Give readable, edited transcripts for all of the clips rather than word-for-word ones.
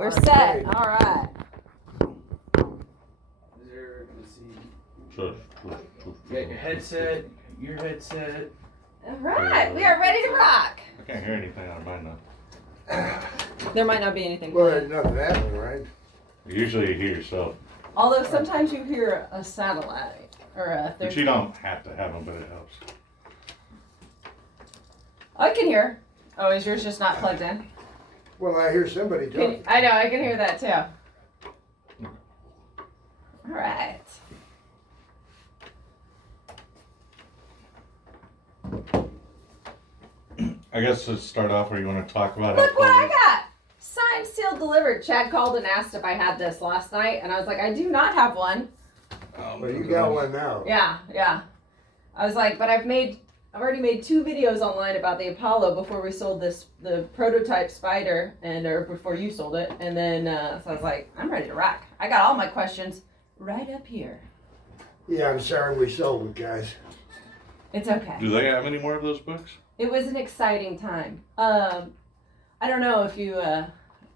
We're set. All right. There, let's see. You got your headset, your headset. All right. We are ready to rock. I can't hear anything out of mine though. There might not be anything. Well, there's nothing happening, right? Usually you hear yourself. Although sometimes you hear a satellite or a. But you don't have to have them, but it helps. I can hear. Oh, is yours just not plugged in? Well, I hear somebody talking. I know. I can hear that too. All right. I guess let's start off where you want to talk about Look what I got! Signed, sealed, delivered. Chad called and asked if I had this last night, and I was like, I do not have one. Well, you got one now. Yeah. I was like, but I've already made 2 videos online about the Apollo before we sold the prototype Spider, or before you sold it, and then so I was like, I'm ready to rock. I got all my questions right up here. Yeah, I'm sorry we sold it, guys. It's okay. Do they have any more of those books? It was an exciting time. I don't know if you,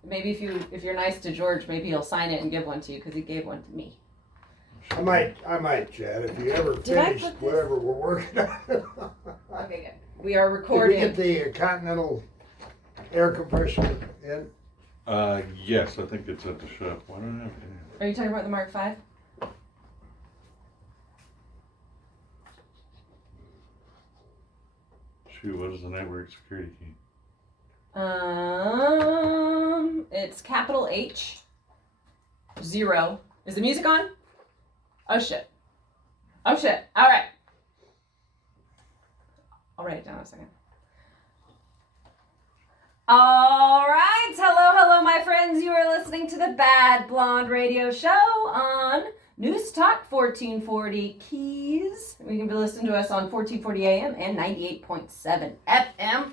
maybe if you're nice to George, maybe he'll sign it and give one to you because he gave one to me. I might, Chad, if you ever finish whatever we're working on. Okay, good. We are Did recording. we get the Continental air compressor in? Yes, I think it's at the shop. Why don't I have it? Are you talking about the Mark V? Shoot, what is the network security key? It's capital H 0. Is the music on? Oh shit. All right. I'll write it down in a second. All right. Hello, my friends. You are listening to the Bad Blonde Radio Show on News Talk 1440 Keys. You can be listening to us on 1440 AM and 98.7 FM.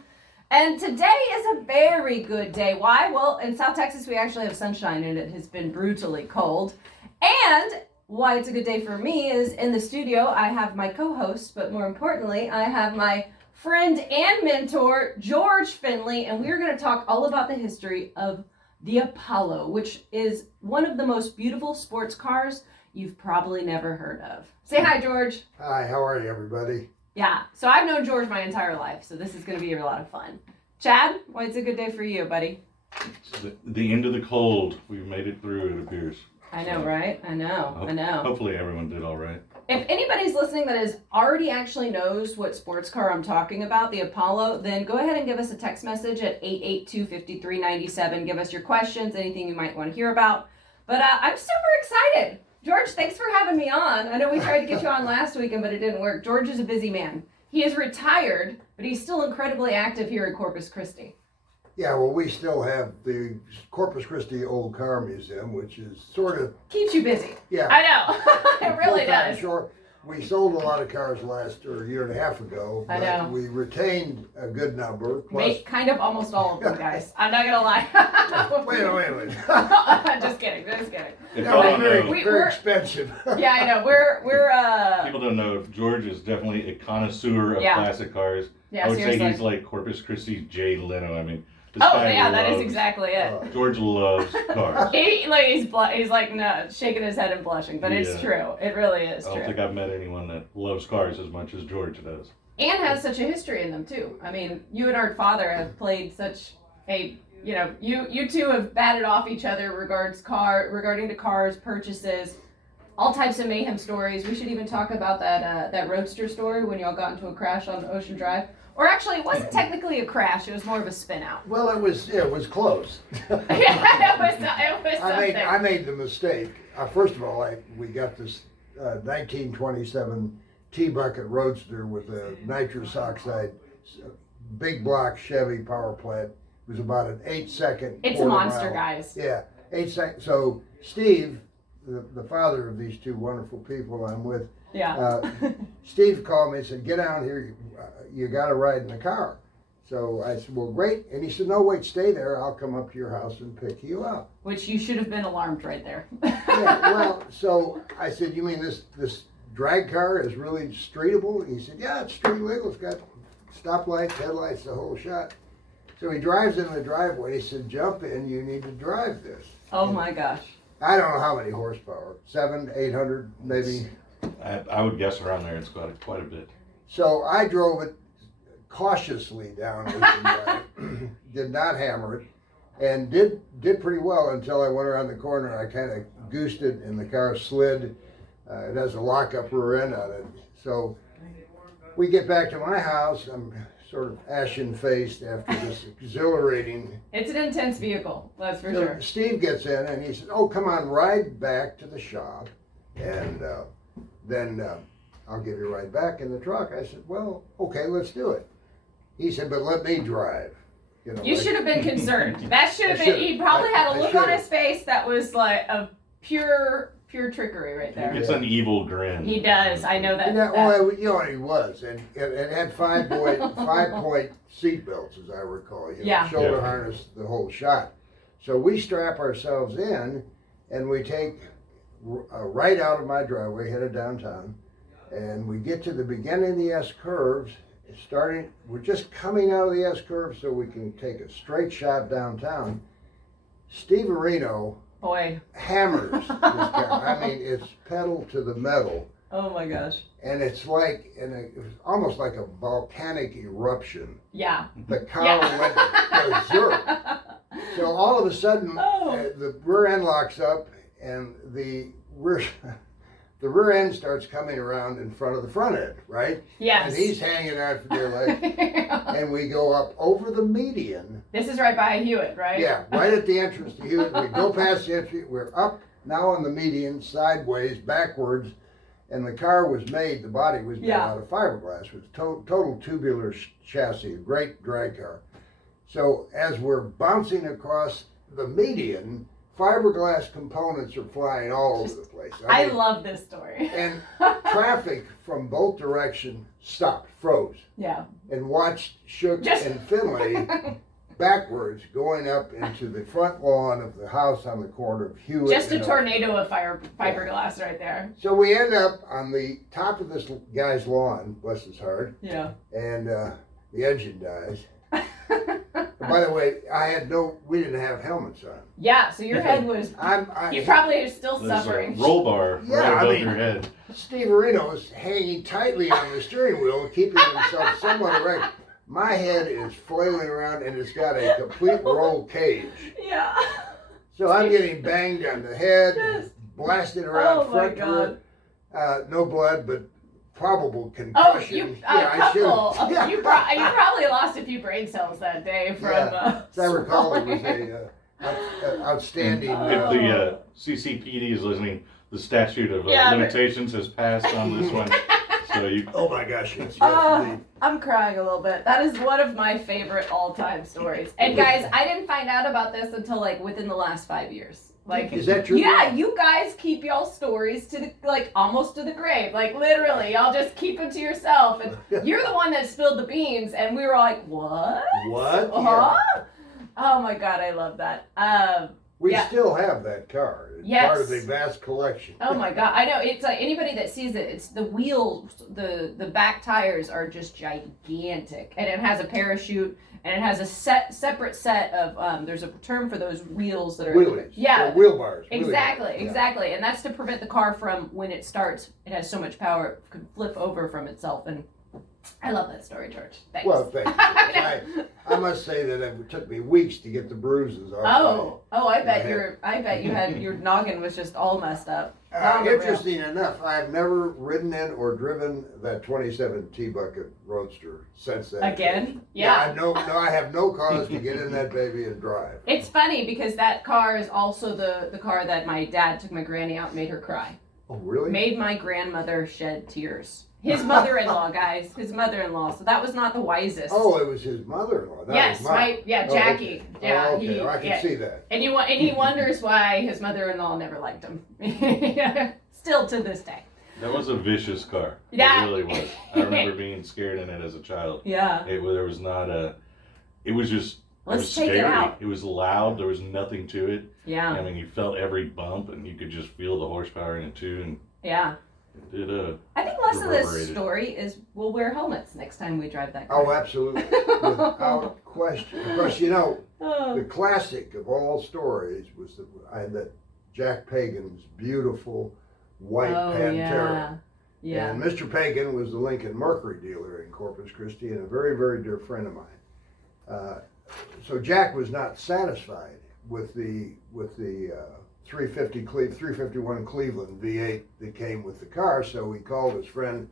And today is a very good day. Why? Well, in South Texas, we actually have sunshine and it has been brutally cold. And why it's a good day for me is in the studio, I have my co-host, but more importantly, I have my friend and mentor, George Finley, and we're going to talk all about the history of the Apollo, which is one of the most beautiful sports cars you've probably never heard of. Say hi, George. Hi, how are you, everybody? Yeah, so I've known George my entire life, so this is going to be a lot of fun. Chad, why it's a good day for you, buddy? It's the end of the cold. We've made it through, it appears. I know, right? I know. Hopefully everyone did all right. If anybody's listening that is already actually knows what sports car I'm talking about, the Apollo, then go ahead and give us a text message at 882-5397. Give us your questions, anything you might want to hear about. But I'm super excited. George, thanks for having me on. I know we tried to get you on last weekend, but it didn't work. George is a busy man. He is retired, but he's still incredibly active here at Corpus Christi. Yeah, well, we still have the Corpus Christi Old Car Museum, which is sort of... Keeps you busy. Yeah. I know. It really does. Sure. We sold a lot of cars last a year and a half ago, but I know. we retained a good number. Plus, Kind of almost all of them, guys. I'm not going to lie. wait a minute. Just kidding. If That y'all was don't know, very expensive. Yeah, I know. We're people don't know, George is definitely a connoisseur of classic cars. Yeah, I would seriously. say he's like Corpus Christi's Jay Leno. I mean, this Oh, guy yeah, that is loves- exactly it. George loves cars. He's like no, shaking his head and blushing, but it's true. It really is I don't think true. I've met anyone that loves cars as much as George does. And has such a history in them too. I mean, you and our father have played such a, you two have batted off each other regarding to cars, purchases, all types of mayhem stories. We should even talk about that Roadster story when y'all got into a crash on Ocean Drive. Or actually, it wasn't technically a crash. It was more of a spin out. Well, it was close. Yeah, it was something. I made the mistake. First of all, we got this 1927 T-Bucket Roadster with a nitrous oxide, big block Chevy power plant. It was about an 8-second. It's a monster, mile. guys. Yeah, 8 seconds. So Steve, the father of these two wonderful people I'm with, Steve called me and said, "Get down here. You got to ride in the car." So I said, "Well, great." And he said, "No, wait, stay there. I'll come up to your house and pick you up." Which you should have been alarmed right there. Yeah, well, so I said, "You mean this drag car is really streetable?" He said, "Yeah, it's street legal. It's got stoplights, headlights, the whole shot." So he drives in the driveway. He said, "Jump in. You need to drive this." Oh and my gosh. I don't know how many horsepower. 700, 800, maybe. I would guess around there. It's quite a bit. So I drove it cautiously down Ocean Drive. Did not hammer it, and did pretty well until I went around the corner. I kind of goosed it, and the car slid. It has a lock-up rear end on it. So we get back to my house. I'm sort of ashen-faced after this exhilarating. It's an intense vehicle, that's for sure. Steve gets in and he says, "Oh, come on, ride back to the shop, and then I'll give you a ride back in the truck." I said, "Well, okay, let's do it." He said, "But let me drive." You should have been concerned. That should have been. He probably had a look on his face that was like of pure trickery right there. It's an evil grin. He does. I know that. Well, you know what he was, and it had 5-point seat belts, as I recall. Shoulder harness, the whole shot. So we strap ourselves in, and we take right out of my driveway, headed downtown, and we get to the beginning of the S curves. We're just coming out of the S curve, so we can take a straight shot downtown. Steve Areno. Boy. Hammers this car. I mean, it's pedal to the metal. Oh my gosh. And it's like, it was almost like a volcanic eruption. Yeah. The car went berserk. So all of a sudden, the rear end locks up, and the rear end starts coming around in front of the front end, right? Yes. And he's hanging out for dear life. And we go up over the median. This is right by Hewitt, right? Yeah, right at the entrance to Hewitt. We go past the entry. We're up now on the median, sideways, backwards. And the car was made, the body was made out of fiberglass. It was total tubular chassis, a great drag car. So as we're bouncing across the median, fiberglass components are flying all over the place. I love this story. And traffic from both directions stopped, froze. Yeah. And watched Shook and Finley backwards going up into the front lawn of the house on the corner of Hewitt. Just a tornado of fiberglass right there. So we end up on the top of this guy's lawn, bless his heart. Yeah. And the engine dies. By the way, we didn't have helmets on. Yeah, so your head was, you probably are still suffering. A roll bar right above your head. Steve Areno is hanging tightly on the steering wheel, keeping himself somewhat erect. My head is flailing around, and it's got a complete roll cage. Yeah. So I'm getting banged on the head, blasted around front to rear. No blood, but probable concussion. You probably lost a few brain cells that day from. As I recall, it was a outstanding. If the CCPD is listening, the statute of limitations has passed on this one. So oh my gosh! Yes, I'm crying a little bit. That is one of my favorite all-time stories. And guys, I didn't find out about this until like within the last 5 years. Like, is that true? Yeah, you guys keep y'all stories to the almost to the grave. Like literally, y'all just keep them to yourself. And you're the one that spilled the beans, and we were like, what? What? Huh? Yeah. Oh my God, I love that. We still have that car. It's part of the vast collection. Oh my God, I know. It's like anybody that sees it, it's the wheels, the back tires are just gigantic, and it has a parachute, and it has a separate set of there's a term for those wheels that are wheelies. Yeah, or wheel bars. Exactly, and that's to prevent the car from when it starts. It has so much power it could flip over from itself, and I love that story, George. Thanks. Well, thank you. I must say that it took me weeks to get the bruises off. I bet you had your noggin was just all messed up. Interesting enough, I've never ridden in or driven that 27 T-Bucket Roadster since then. Again? Yeah. I have no cause to get in that baby and drive. It's funny because that car is also the car that my dad took my granny out and made her cry. Oh, really? Made my grandmother shed tears. His mother-in-law, guys. His mother-in-law. So that was not the wisest. Oh, it was his mother-in-law. Jackie. Oh, okay. I can see that. And he wonders why his mother-in-law never liked him. Still to this day. That was a vicious car. It really was. I remember being scared in it as a child. Yeah. It was just. Let's take it out. It was loud. There was nothing to it. Yeah. I mean, you felt every bump, and you could just feel the horsepower in it too. And yeah. I think less of this reverberated. story is we'll wear helmets next time we drive that car. Oh, absolutely. Without question. Of course, you know, the classic of all stories was that Jack Pagan's beautiful white Pantera. Yeah. And Mr. Pagan was the Lincoln Mercury dealer in Corpus Christi and a very, very dear friend of mine. So Jack was not satisfied with the 351 Cleveland V8 that came with the car, so he called his friend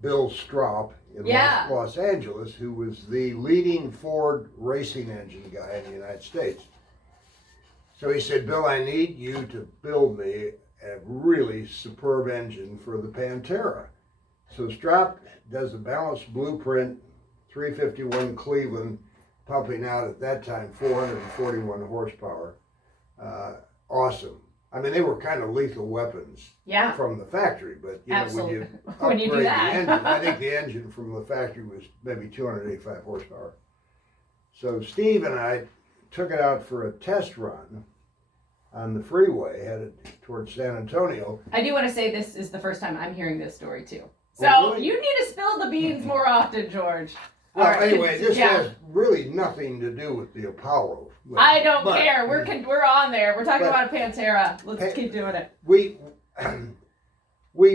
Bill Straup in Los Angeles, who was the leading Ford racing engine guy in the United States. So he said, Bill, I need you to build me a really superb engine for the Pantera. So Straup does a balanced blueprint, 351 Cleveland, pumping out at that time 441 horsepower. Awesome. I mean, they were kind of lethal weapons from the factory, but you know, when you do that. the engine, I think the engine from the factory was maybe 285 horsepower. So Steve and I took it out for a test run on the freeway headed towards San Antonio. I do want to say this is the first time I'm hearing this story too. So really? You need to spill the beans more often, George. Well, anyway, this has really nothing to do with the Apollo. I don't care. We're on there. We're talking about a Pantera. Let's keep doing it. We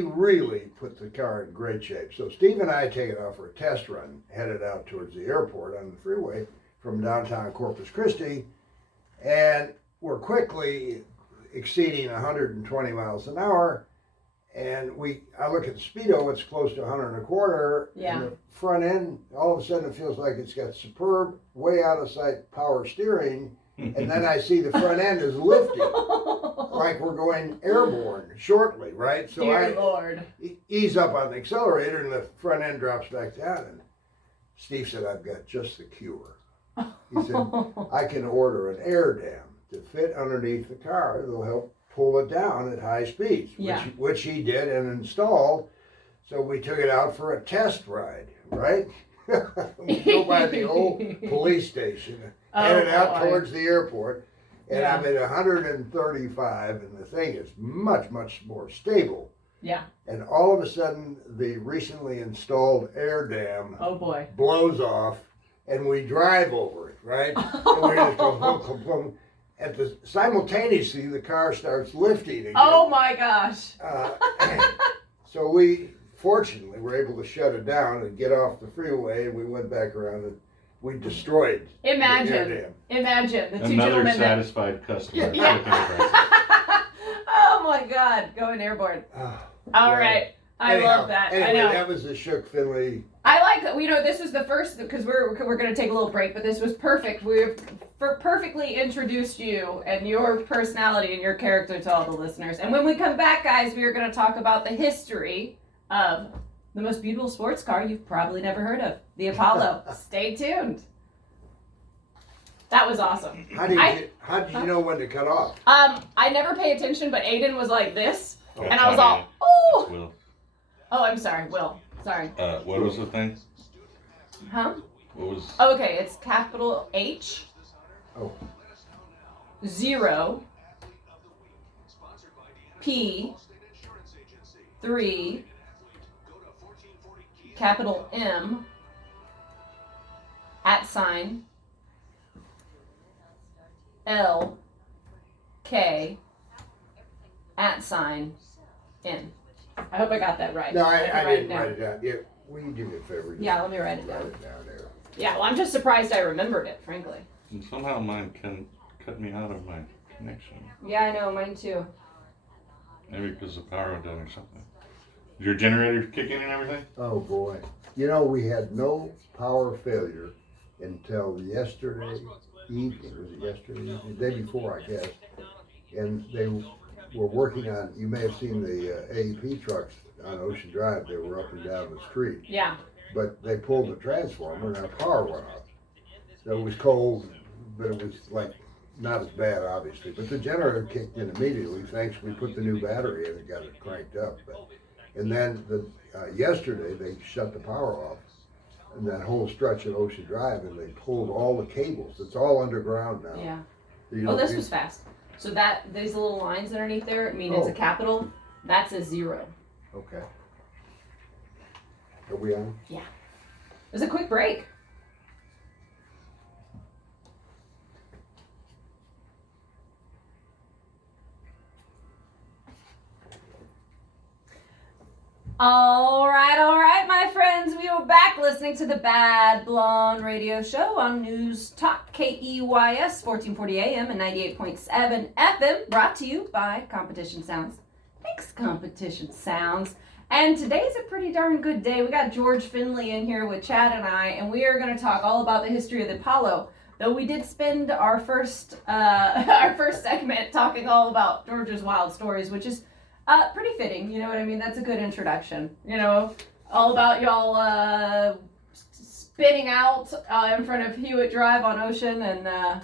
really put the car in great shape. So Steve and I take it out for a test run, headed out towards the airport on the freeway from downtown Corpus Christi, and we're quickly exceeding 120 miles an hour. And I look at the speedo, it's close to 125. Yeah. And the front end, all of a sudden it feels like it's got superb, way out of sight power steering. And then I see the front end is lifting, like we're going airborne shortly, right? So Dear Lord. Ease up on the accelerator and the front end drops back down. And Steve said, I've got just the cure. He said, I can order an air dam to fit underneath the car. It'll help pull it down at high speeds, which he did and installed. So we took it out for a test ride, right? We go by the old police station, headed out towards the airport, and I'm at 135, and the thing is much, much more stable. Yeah. And all of a sudden, the recently installed air dam blows off, and we drive over it, right? And we just go boom, boom, boom. Simultaneously, the car starts lifting again. Oh my gosh. So we, fortunately, were able to shut it down and get off the freeway, and we went back around and we destroyed the air dam. Imagine the two Another gentlemen satisfied customer. Oh my God, going airborne. All right. I love that. Anyway, I know. that was the Shook Finley. I like that. You know, this was the first, because we're going to take a little break, but this was perfect. We've perfectly introduced you and your personality and your character to all the listeners. And when we come back, guys, we are going to talk about the history of the most beautiful sports car you've probably never heard of, the Apollo. Stay tuned. That was awesome. How did you know when to cut off? I never pay attention, but Aiden was like this, and I was all, Will. Oh, I'm sorry, Will. Sorry. What was the thing? Huh? What was? Okay, it's capital H. 0 P 3 capital M @ L K @ N. I hope I got that right. No, I didn't down. write it down. Yeah, will you do me a favor? Yeah, let me write it Write down. it down there. Yeah, well, I'm just surprised I remembered it, frankly. And somehow mine can cut me out of my connection. Yeah, I know, mine too. Maybe because the power went down or something. Is your generator kicking and everything? Oh boy. You know, we had no power failure until yesterday evening. Was it yesterday evening? The day before, I guess. And they were working on, you may have seen the AEP trucks on Ocean Drive. They were up and down the street. Yeah. But they pulled the transformer and our power went out. So it was cold, but it was like not as bad, obviously. But the generator kicked in immediately. Thanks, we put the new battery in and got it cranked up. And then yesterday they shut the power off in that whole stretch of Ocean Drive, and they pulled all the cables. It's all underground now. Yeah. You This was fast. So these little lines underneath there, I mean, it's a capital. That's a 0. Okay. Are we on? It was a quick break. All right, my friends. We are back listening to the Bad Blonde Radio Show on News Talk KEYS 1440 AM and 98.7 FM, brought to you by Competition Sounds. Thanks, Competition Sounds. And today's a pretty darn good day. We got George Finley in here with Chad and I, and we are going to talk all about the history of the Apollo. Though we did spend our first segment talking all about George's wild stories, which is pretty fitting, you know what I mean? That's a good introduction. You know, all about y'all spinning out in front of Hewitt Drive on Ocean, and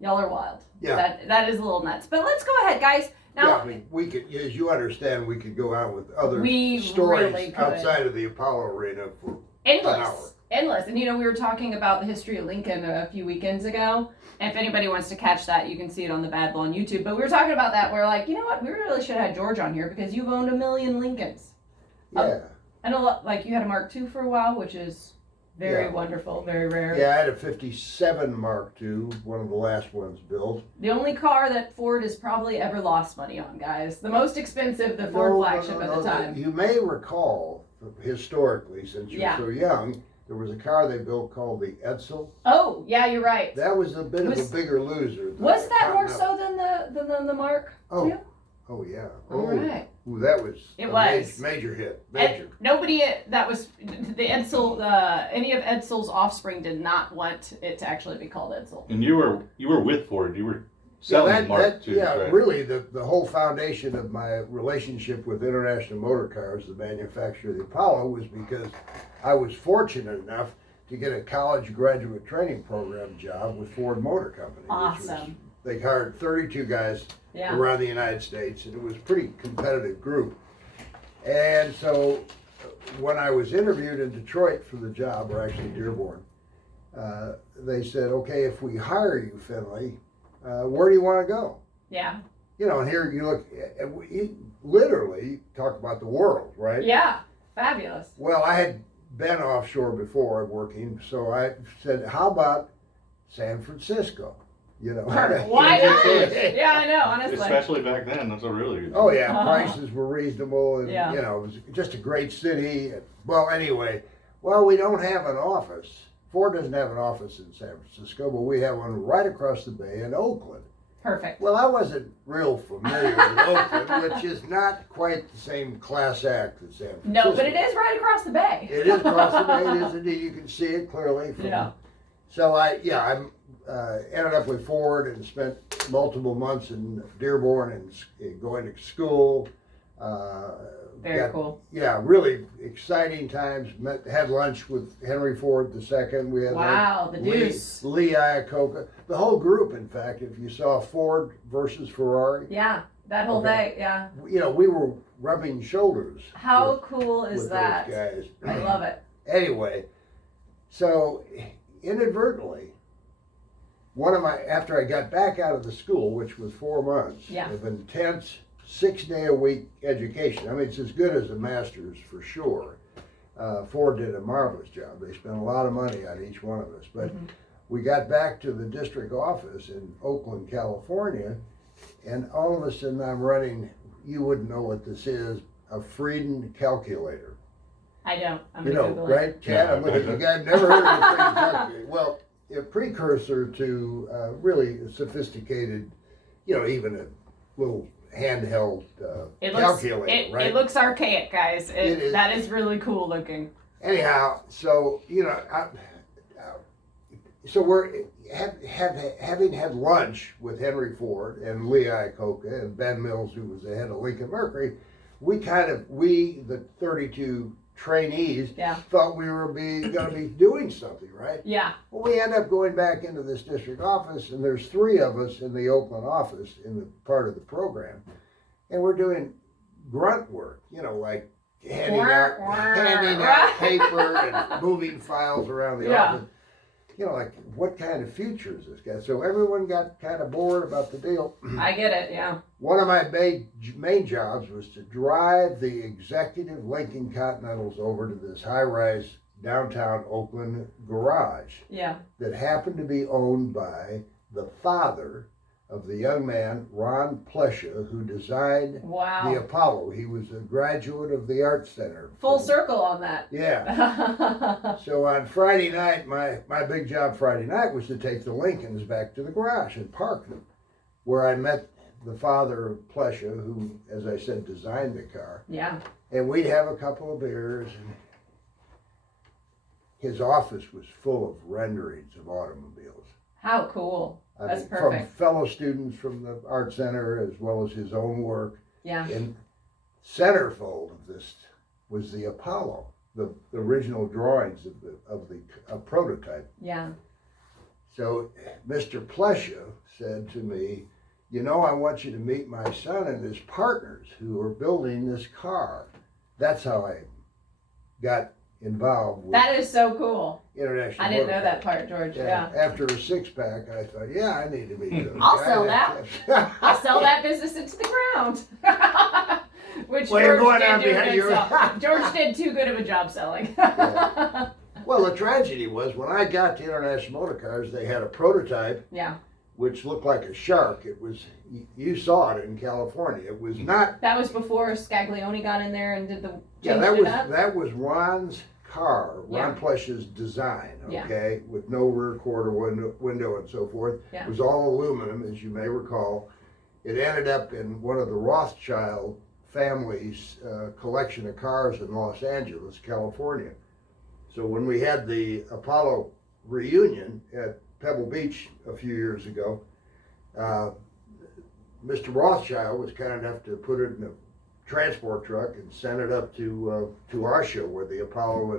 y'all are wild. Yeah. That is a little nuts. But let's go ahead, guys. Now, yeah, I mean, we could, as you understand, we could go out with other we stories really could. outside of the Apollo arena for an hour. Endless. And you know, we were talking about the history of Lincoln a few weekends ago. And if anybody wants to catch that, you can see it on the Bad Blonde YouTube. But we were talking about that. We're like, you know what? We really should have had George on here because you've owned 1 million Lincolns. Yeah. And a lot, like you had a Mark II for a while, which is very wonderful, very rare. Yeah, I had a 57 Mark II, one of the last ones built. The only car that Ford has probably ever lost money on, guys. The most expensive, the Ford flagship at the time. You may recall, historically, since you're so young, there was a car they built called the Edsel. Oh, yeah, you're right. That was a bit of a bigger loser. Was that more so than the Mark II? Oh, yeah. All right. Ooh, that was major hit. Major. Nobody that was the Edsel. Any of Edsel's offspring did not want it to actually be called Edsel. And you were with Ford. You were selling Mark II. Yeah, right? really, the whole foundation of my relationship with International Motor Cars, the manufacturer of the Apollo, was because I was fortunate enough to get a college graduate training program job with Ford Motor Company. Awesome. They hired 32 guys around the United States, and it was a pretty competitive group. And so when I was interviewed in Detroit for the job, or actually Dearborn, they said, okay, if we hire you, Finley, where do you want to go? Yeah. You know, and here you look, we literally talk about the world, right? Yeah, fabulous. Well, I had been offshore before working, so I said, how about San Francisco? You know, why not? Yeah, I know, honestly. Especially back then, that's a really good. Oh yeah, prices were reasonable, and you know, it was just a great city. Well, anyway, we don't have an office. Ford doesn't have an office in San Francisco, but we have one right across the bay in Oakland. Perfect. Well, I wasn't real familiar with Oakland, which is not quite the same class act as San Francisco. No, but it is right across the bay. It is across the bay. It is indeed. You can see it clearly. So I ended up with Ford and spent multiple months in Dearborn and going to school. Very cool. Yeah, really exciting times. Had lunch with Henry Ford II. We had the Deuce. Lee Iacocca. The whole group, in fact, if you saw Ford versus Ferrari. Yeah, that whole day, yeah. You know, we were rubbing shoulders. How cool is that? Those guys. I love it. Anyway, so inadvertently, after I got back out of the school, which was 4 months of intense 6-day-a-week education. I mean, it's as good as a master's for sure. Ford did a marvelous job. They spent a lot of money on each one of us. But we got back to the district office in Oakland, California, and all of a sudden I'm running, you wouldn't know what this is, a Frieden calculator. I don't. I'm you know, Google right, it. Chad? I'm looking at you. I've never heard of a Frieden calculator. Well, a precursor to really sophisticated, you know, even a little handheld calculator, right? It looks archaic, guys. That is really cool looking. Anyhow, so, you know, so we're having had lunch with Henry Ford and Lee Iacocca and Ben Mills, who was the head of Lincoln Mercury. We the 32 trainees, thought we were going to be doing something, right? Yeah. Well, we end up going back into this district office, and there's 3 of us in the Oakland office in the part of the program, and we're doing grunt work, you know, like handing out paper and moving files around the office. like, what kind of future is this guy? So everyone got kind of bored about the deal. I get it, yeah. One of my main jobs was to drive the executive Lincoln Continentals over to this high-rise downtown Oakland garage. Yeah. That happened to be owned by the father of the young man, Ron Plescia, who designed the Apollo. He was a graduate of the Art Center. Full circle on that. Yeah. So on Friday night, my big job Friday night was to take the Lincolns back to the garage and park them, where I met the father of Plescia, who, as I said, designed the car. Yeah. And we'd have a couple of beers, and his office was full of renderings of automobiles. How cool. That's perfect. From fellow students from the Art Center, as well as his own work. Yeah. And centerfold of this was the Apollo, the original drawings of the prototype. Yeah. So Mr. Plescia said to me, I want you to meet my son and his partners who are building this car. That's how I got involved with that is so cool. International. I didn't know that part, George. Yeah. After a six-pack, I thought, I need to meet those I'll guys. sell that. I'll sell that business into the ground. Which Well, you're George going did on do behind good you. George did too good of a job selling. Yeah. Well, the tragedy was when I got to International Motor Cars, they had a prototype. Yeah. Which looked like a shark. It was, you saw it in California. It was not. That was before Scaglione got in there and did the. Yeah, that was Ron's car, Ron Plescia's design. Okay, with no rear quarter window and so forth. Yeah. It was all aluminum, as you may recall. It ended up in one of the Rothschild family's collection of cars in Los Angeles, California. So when we had the Apollo reunion at Pebble Beach a few years ago, Mr. Rothschild was kind enough to put it in a transport truck and send it up to our show where the Apollo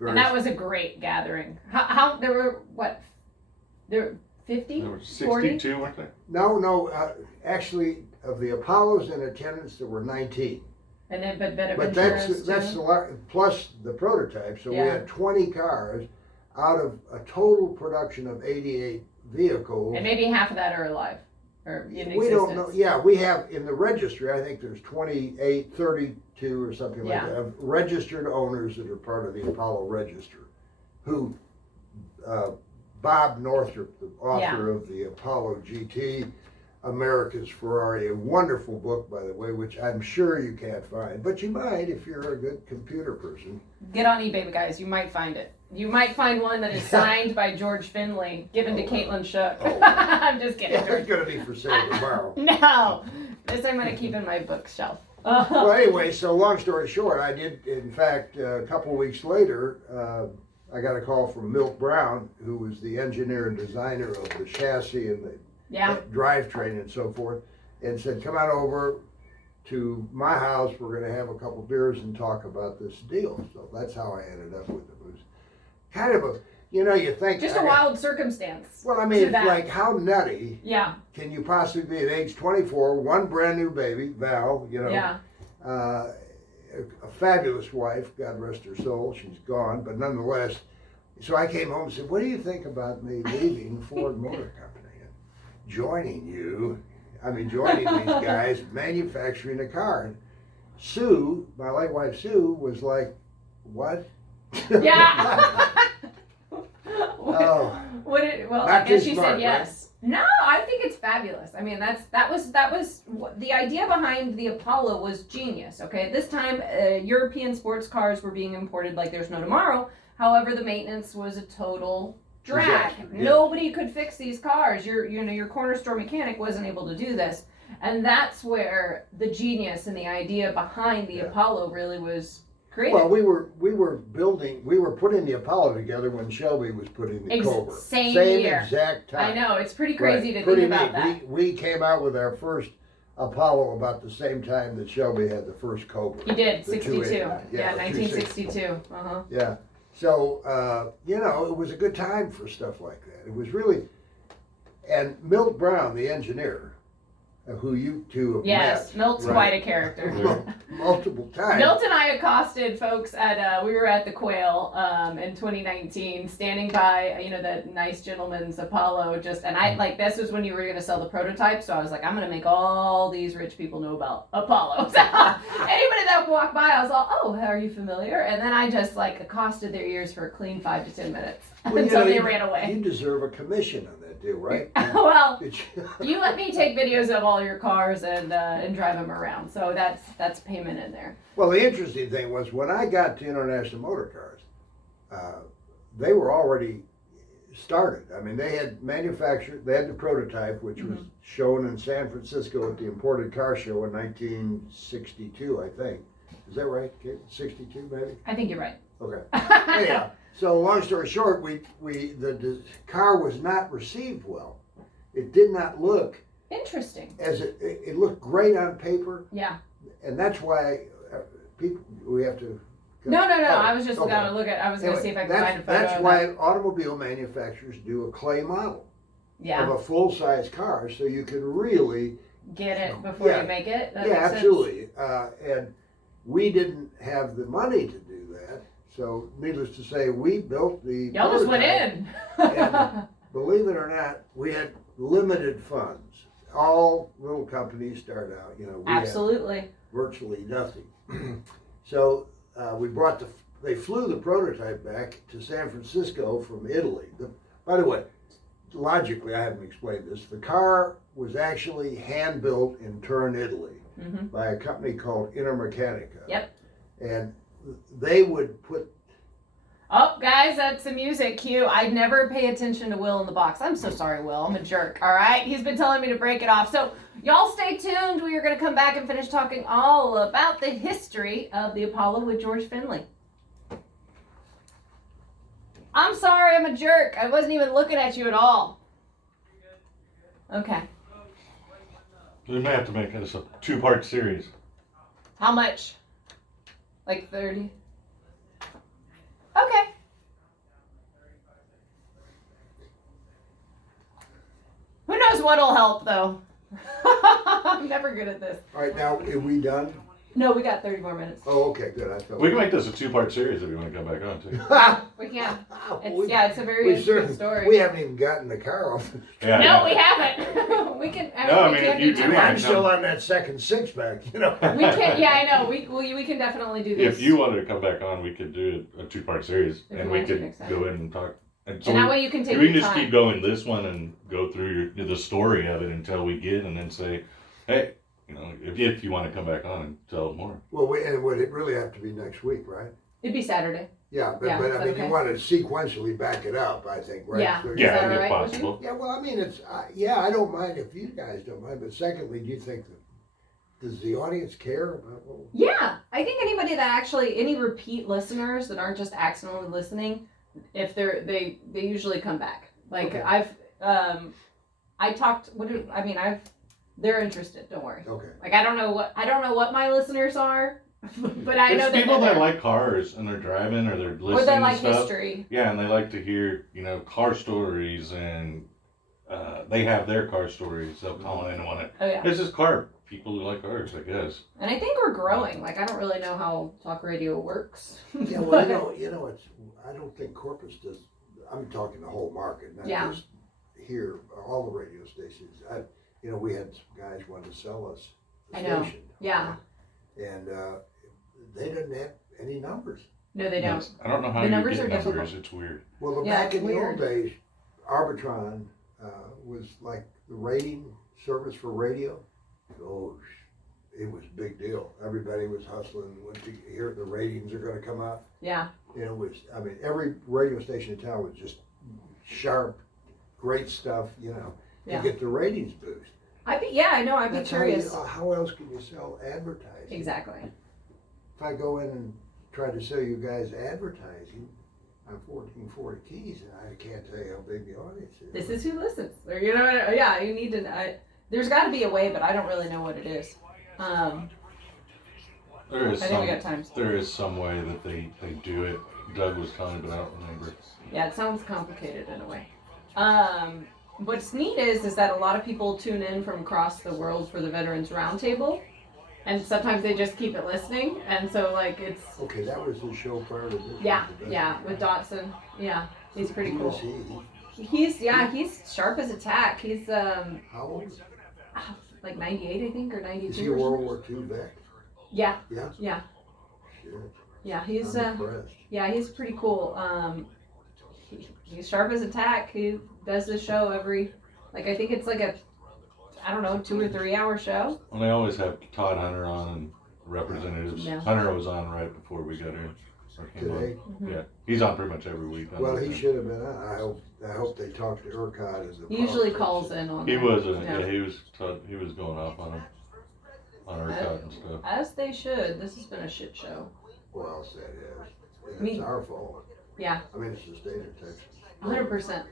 and that was a great gathering. How there were what? There were 50? There were 62, 40? weren't there? No, actually, of the Apollos in attendance, there were 19. And then, but that's plus the prototype. So we had 20 cars out of a total production of 88 vehicles. And maybe half of that are alive or in existence. We don't know. Yeah, we have in the registry, I think there's 28, 32 or something like that, of registered owners that are part of the Apollo Register, who Bob Northrop, the author of the Apollo GT, America's Ferrari, a wonderful book, by the way, which I'm sure you can't find, but you might if you're a good computer person. Get on eBay, guys. You might find it. You might find one that is signed by George Finley, given to Caitlin Shook. I'm just kidding. Yeah, it's going to be for sale tomorrow. No, this I'm going to keep in my bookshelf. Well, anyway, so long story short, I did, in fact, a couple of weeks later, I got a call from Milt Brown, who was the engineer and designer of the chassis and the drivetrain and so forth, and said, come on over to my house. We're going to have a couple beers and talk about this deal. So that's how I ended up with it. It was kind of a, you think. Just a wild circumstance. Well, I mean, it's like, how nutty can you possibly be at age 24, one brand new baby, Val, a fabulous wife, God rest her soul, she's gone, but nonetheless. So I came home and said, what do you think about me leaving Ford Motor Company? Joining these guys manufacturing a car. And Sue, my late wife Sue, was like, what? Yeah. Well, I guess she said yes. Right? No, I think it's fabulous. I mean, that was the idea behind the Apollo was genius. Okay, at this time, European sports cars were being imported like there's no tomorrow. However, the maintenance was a total drag. Nobody could fix these cars. Your corner store mechanic wasn't able to do this, and that's where the genius and the idea behind the Apollo really was created. Well, we were putting the Apollo together when Shelby was putting the Cobra. Same year. Exact time. I know, it's pretty crazy to think about that. We came out with our first Apollo about the same time that Shelby had the first Cobra. He did, 62. Yeah, 1962. Yeah. So, it was a good time for stuff like that. It was really, and Milt Brown, the engineer, who you two have Yes, met. Milt's quite a character. Multiple times. Milt and I accosted folks at, we were at the Quail in 2019, standing by, that nice gentleman's Apollo, and I, this was when you were going to sell the prototype, so I was like, I'm going to make all these rich people know about Apollo. So anybody that walked by, I was like, oh, are you familiar? And then I just, accosted their ears for a clean 5 to 10 minutes until they ran away. You deserve a commission on that deal, right? Well, you let me take videos of all your cars and drive them around, so that's payment in there. Well, the interesting thing was when I got to International Motor Cars, they were already started. I mean, they had manufactured, they had the prototype, which was shown in San Francisco at the Imported Car Show in 1962, I think. Is that right, Kate? 62, maybe? I think you're right. Okay. Anyhow, so long story short, the car was not received well. It did not look interesting. As it looked great on paper. Yeah. And that's why we have to. No. I was just going to look at. I was going to see if I could find a photo. That's why automobile manufacturers do a clay model. Yeah. Of a full-size car, so you can really get it before you make it. That makes absolutely. And we didn't have the money to do that, so needless to say, we built the. Y'all just went in. And believe it or not, we had limited funds. All little companies start out, we absolutely had virtually nothing. So they flew the prototype back to San Francisco from Italy. By the way, logically, I haven't explained this. The car was actually hand built in Turin, Italy, by a company called Intermeccanica. Yep. And they would put. Oh, guys, that's the music cue. I never pay attention to Will in the box. I'm so sorry, Will. I'm a jerk, all right? He's been telling me to break it off. So y'all stay tuned. We are going to come back and finish talking all about the history of the Apollo with George Finley. I'm sorry, I'm a jerk. I wasn't even looking at you at all. Okay. We may have to make this a 2-part series. How much? Like 30? Okay. Who knows what'll help, though? I'm never good at this. All right, now, are we done? No, we got 30 more minutes. Oh, okay, good. We can make this a 2-part series if you want to come back on, too. We can. It's a very interesting story. We haven't even gotten the car off. No, we haven't. We can. If you do, I'm still on that second 6-pack, We can. Yeah, I know. We can definitely do this. If you wanted to come back on, we could do a 2-part series, and we could go in and talk. And that way you can take. We can just keep going this one and go through the story of it until we get, and then say, hey. If you want to come back on and tell more. Well, it would really have to be next week, right? It'd be Saturday. Yeah, but I mean, okay. You want to sequentially back it up, I think, right? Yeah, if possible. Yeah, well, I mean, I don't mind if you guys don't mind, but secondly, do you think does the audience care about what? Yeah, I think anybody that actually, any repeat listeners that aren't just accidentally listening, if they usually come back. Like, okay. They're interested. Don't worry. Okay. Like I don't know what my listeners are, but I know that people that like cars and they're driving or they're listening. Or they like stuff. history. Yeah, and they like to hear car stories and they have their car stories. They'll call in and want it. Oh yeah. It's just car people who like cars, I guess. And I think we're growing. Like I don't really know how talk radio works. Yeah, well, I don't think Corpus does. I'm talking the whole market, not just here. All the radio stations. We had some guys wanted to sell us the station. Yeah. And they didn't have any numbers. No, they don't. I don't know how the you numbers get are numbers. difficult. It's weird. Well, back in the old days, Arbitron was like the rating service for radio. Oh, it was a big deal. Everybody was hustling when to hear the ratings are going to come out. Yeah. And it was, every radio station in town was just sharp, great stuff, to get the ratings boost. I'd be curious. How else can you sell advertising? Exactly. If I go in and try to sell you guys advertising on 1440 Keys, I can't tell you how big the audience is. This is who listens. Or, you need to. There's got to be a way, but I don't really know what it is. We got time. There is some way that they do it. Doug was telling me, but I don't remember. Yeah, it sounds complicated in a way. what's neat is that a lot of people tune in from across the world for the Veterans Roundtable, and sometimes they just keep it listening, and so like it's. Okay, that was the show prior to this. Yeah, with Dotson. Yeah, he's pretty Who cool. was he? He's sharp as a tack. He's How old? like 98, I think, or 92. Is he a World War II vet? Yeah. Yeah. Yeah. Shit. Yeah, he's I'm impressed. yeah, he's pretty cool. He's sharp as a tack. He does the show every, like I think it's like a, I don't know, 2 or 3 hour show. Well, they always have Todd Hunter on and representatives. Yeah. Hunter was on right before we got here. Today? Mm-hmm. Yeah, he's on pretty much every week. Well, he should have been on. I hope they talked to Urquhart as a He usually politician. calls in on He that. was, Yeah. he was going off on him, on Urquhart and stuff. As they should. This has been a shit show. Well said, yes. Me- It's our fault. Yeah, I mean, it's the state of Texas. 100%.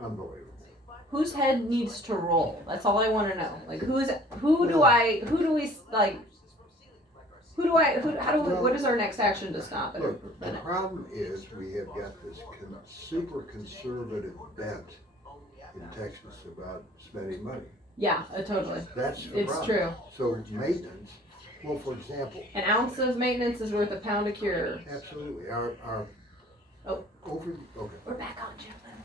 Unbelievable. Whose head needs to roll? That's all I want to know. Like how what is our next action to stop it? Look, the problem is we have got this super conservative bent in Texas about spending money. Yeah, totally. That's the It's problem. true. So maintenance, well, for example, An ounce of maintenance is worth a pound of cure. absolutely, our Oh. okay. We're back on, gentlemen.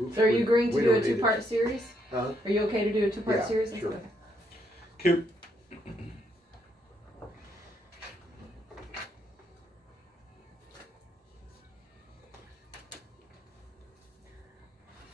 Oops, So are you agreeing to we do a don't need it. 2-part series? Huh? Are you okay to do a 2-part Yeah, series? sure. Okay. Cute.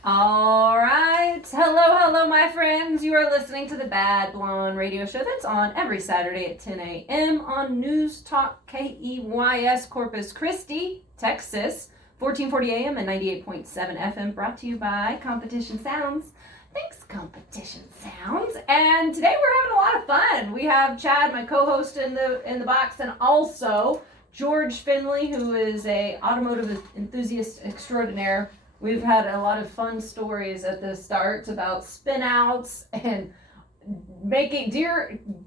All right. Hello, my friends. You are listening to the Bad Blonde radio show that's on every Saturday at 10 a.m. on News Talk KEYS Corpus Christi, Texas, 1440 a.m. and 98.7 FM, brought to you by Competition Sounds. Thanks, Competition Sounds. And today we're having a lot of fun. We have Chad, my co-host, in the box, and also George Finley, who is a automotive enthusiast extraordinaire. We've had a lot of fun stories at the start about spin-outs and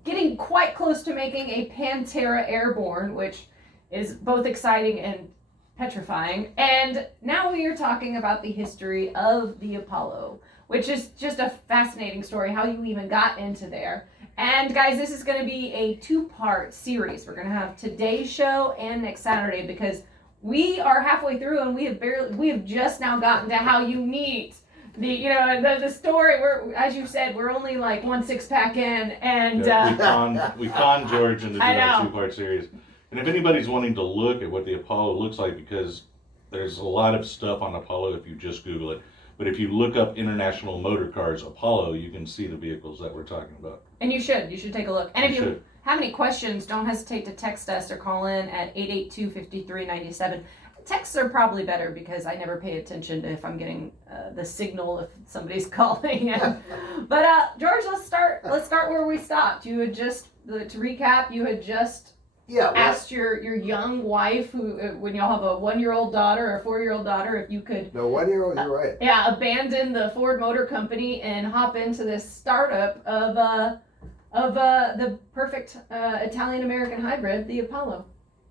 getting quite close to making a Pantera airborne, which is both exciting and petrifying. And now we are talking about the history of the Apollo, which is just a fascinating story, how you even got into there. And guys, this is going to be a 2-part series. We're going to have today's show and next Saturday, because we are halfway through and we have just now gotten to how you meet the story. As you said, we're only like 1 6-pack in, and We conned George into doing I a know. 2-part series. And if anybody's wanting to look at what the Apollo looks like, because there's a lot of stuff on Apollo if you just Google it. But if you look up International Motor Cars Apollo, you can see the vehicles that we're talking about. And you should take a look. And if you should. have any questions, don't hesitate to text us or call in at 882-5397. Texts are probably better because I never pay attention to if I'm getting the signal if somebody's calling in. But George, let's start where we stopped. You had just, to recap, you had just asked your young wife, who when y'all have a 1-year-old daughter or a 4-year-old daughter, if you could. No, 1-year-old, you're right. Yeah, abandon the Ford Motor Company and hop into this startup of the perfect Italian-American hybrid, the Apollo.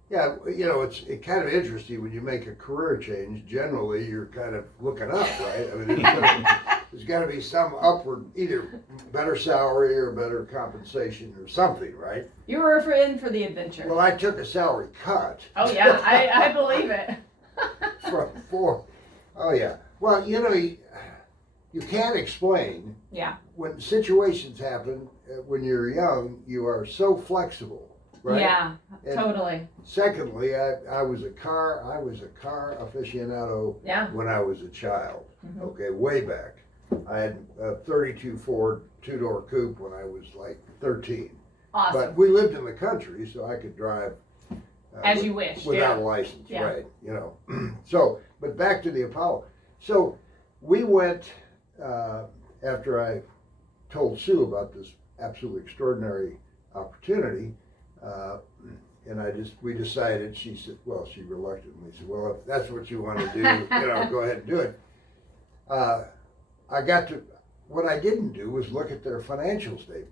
Yeah, it's kind of interesting when you make a career change. Generally, you're kind of looking up, right? I mean, there's got to be some upward, either better salary or better compensation or something, right? You were in for the adventure. Well, I took a salary cut. Oh yeah, I believe it. From 4. Oh yeah. Well, you can't explain. Yeah. When situations happen, when you're young, you are so flexible. Right? Yeah, And totally. Secondly, I was a car aficionado when I was a child. Mm-hmm. Okay, way back. I had a 32 Ford 2-door coupe when I was like 13. Awesome. But we lived in the country, so I could drive As you wish. without a license, Yeah. right? So, but back to the Apollo. So we went after I told Sue about this absolutely extraordinary opportunity. And we decided, she said, she reluctantly said, well, if that's what you want to do, go ahead and do it. What I didn't do was look at their financial statement.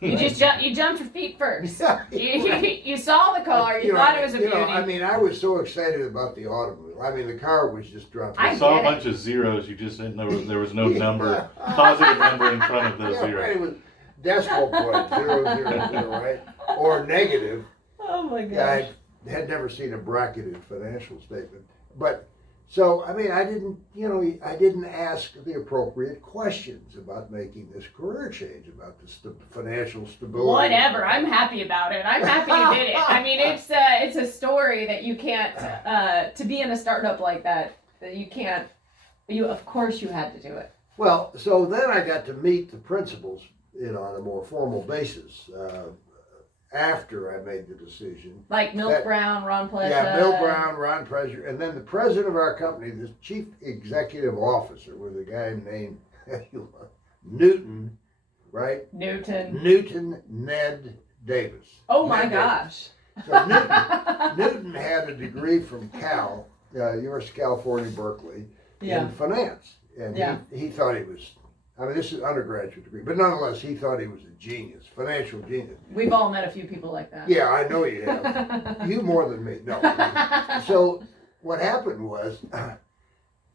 You jumped your feet first. You saw the car. You thought it was a beauty. I mean, I was so excited about the automobile. I mean, the car was just dropping. I saw a bunch of zeros. You just didn't know there was no number, positive number in front of those zeros. Right, it was decimal point 000, right? Or negative. Oh my gosh. I had never seen a bracketed financial statement, but. So, I mean, I didn't ask the appropriate questions about making this career change, about the financial stability. Whatever. I'm happy about it. I'm happy you did it. I mean, it's a story that you can't, to be in a startup like that of course you had to do it. Well, so then I got to meet the principals, on a more formal basis. After I made the decision. Like Milt Brown, Ron Plesha. Yeah, Milt Brown, Ron Plesha. And then the president of our company, the chief executive officer, was a guy named Newton, right? Newton Ned Davis. Oh my gosh. So Newton had a degree from Cal, University of California, Berkeley, in finance. And he thought he was, this is an undergraduate degree, but nonetheless, he thought he was a genius, financial genius. We've all met a few people like that. Yeah, I know you have. You more than me. No. So what happened was,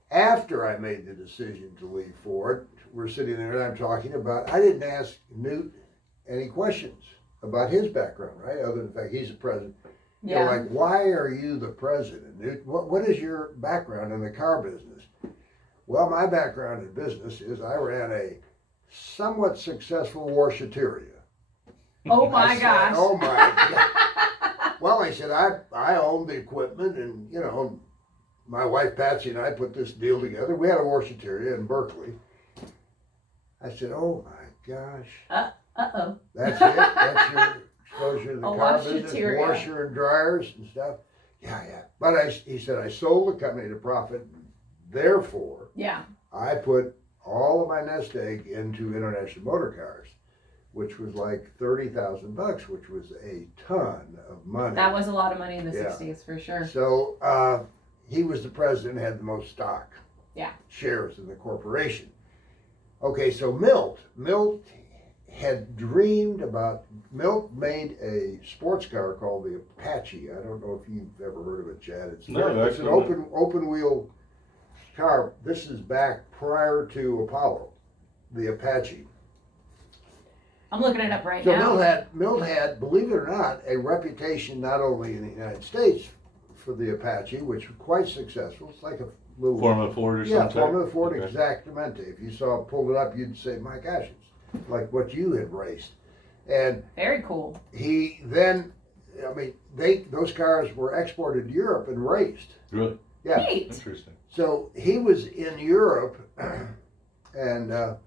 after I made the decision to leave Ford, we're sitting there and I'm talking about, I didn't ask Newt any questions about his background, right? Other than the fact he's the president. Yeah. Like, why are you the president, Newt? What is your background in the car business? Well, my background in business is I ran a somewhat successful washateria. Oh my gosh. Oh my God. Well, I said, I owned the equipment and, my wife Patsy and I put this deal together. We had a washateria in Berkeley. I said, oh my gosh. Uh-oh. That's it? That's your exposure to the car business, washateria. washer and dryers and stuff? Yeah. But he said, I sold the company to profit. Therefore, I put all of my nest egg into International Motor Cars, which was like $30,000, which was a ton of money. That was a lot of money in the 60s, for sure. So he was the president, had the most stock shares in the corporation. Okay, so Milt had dreamed about, Milt made a sports car called the Apache. I don't know if you've ever heard of it, Chad. It's an open wheel car. This is back prior to Apollo, the Apache. I'm looking it up right now. So Milt had, believe it or not, a reputation not only in the United States for the Apache, which was quite successful. It's like a little Formula Ford or something. Yeah, Formula Ford Exactamente. If you pulled it up, you'd say, "My gosh, it's like what you had raced." And very cool. He then, those cars were exported to Europe and raced. Really? Yeah. Neat. Interesting. So he was in Europe, and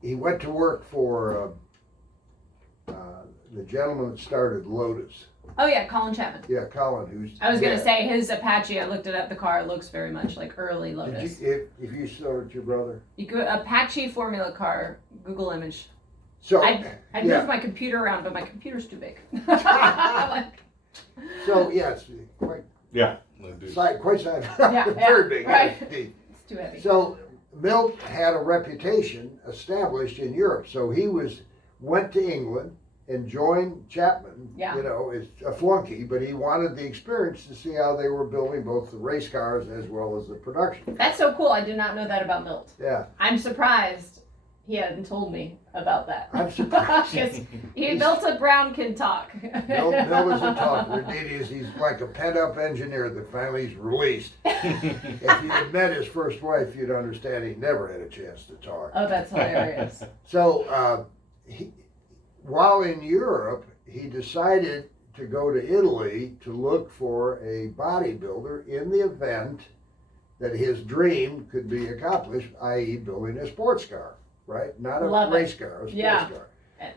he went to work for the gentleman that started Lotus. Oh yeah, Colin Chapman. Yeah, Colin. I was gonna say his Apache. I looked it up. The car looks very much like early Lotus. If you saw it, your brother. You could Apache Formula car. Google image. So I'd move my computer around, but my computer's too big. So it's quite. Yeah. Quite scientific. Very big. Right. It's too heavy. So Milt had a reputation established in Europe. So he went to England and joined Chapman. Yeah. As a flunky, but he wanted the experience to see how they were building both the race cars as well as the production. That's so cool. I did not know that about Milt. Yeah. I'm surprised he hadn't told me about that. I'm surprised. Milt Brown can talk. Milt is a talker. Indeed, he's like a pent-up engineer that finally is released. If you had met his first wife, you'd understand he never had a chance to talk. Oh, that's hilarious. So, while in Europe, he decided to go to Italy to look for a bodybuilder in the event that his dream could be accomplished, i.e. building a sports car. Right? Not a race car, a sports car.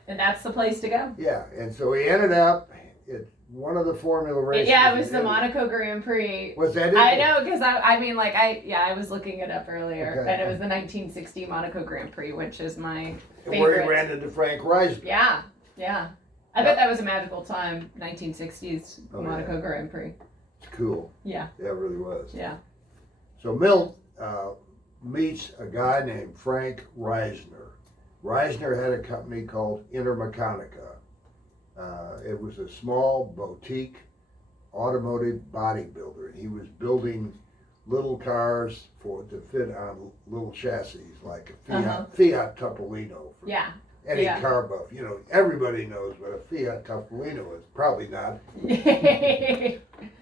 And that's the place to go. Yeah, and so he ended up at one of the Formula races. Yeah, it was the Monaco Grand Prix. Was that it? I know, because I was looking it up earlier, and it was the 1960 Monaco Grand Prix, which is my favorite. Where he ran into Frank Reisner. Yeah. I bet that was a magical time, 1960s Monaco Grand Prix. It's cool. Yeah. Yeah, it really was. Yeah. So Milt meets a guy named Frank Reisner. Reisner had a company called Intermechanica. It was a small boutique automotive bodybuilder. He was building little cars to fit on little chassis, like a Fiat Topolino. For any car buff, everybody knows what a Fiat Topolino is. Probably not.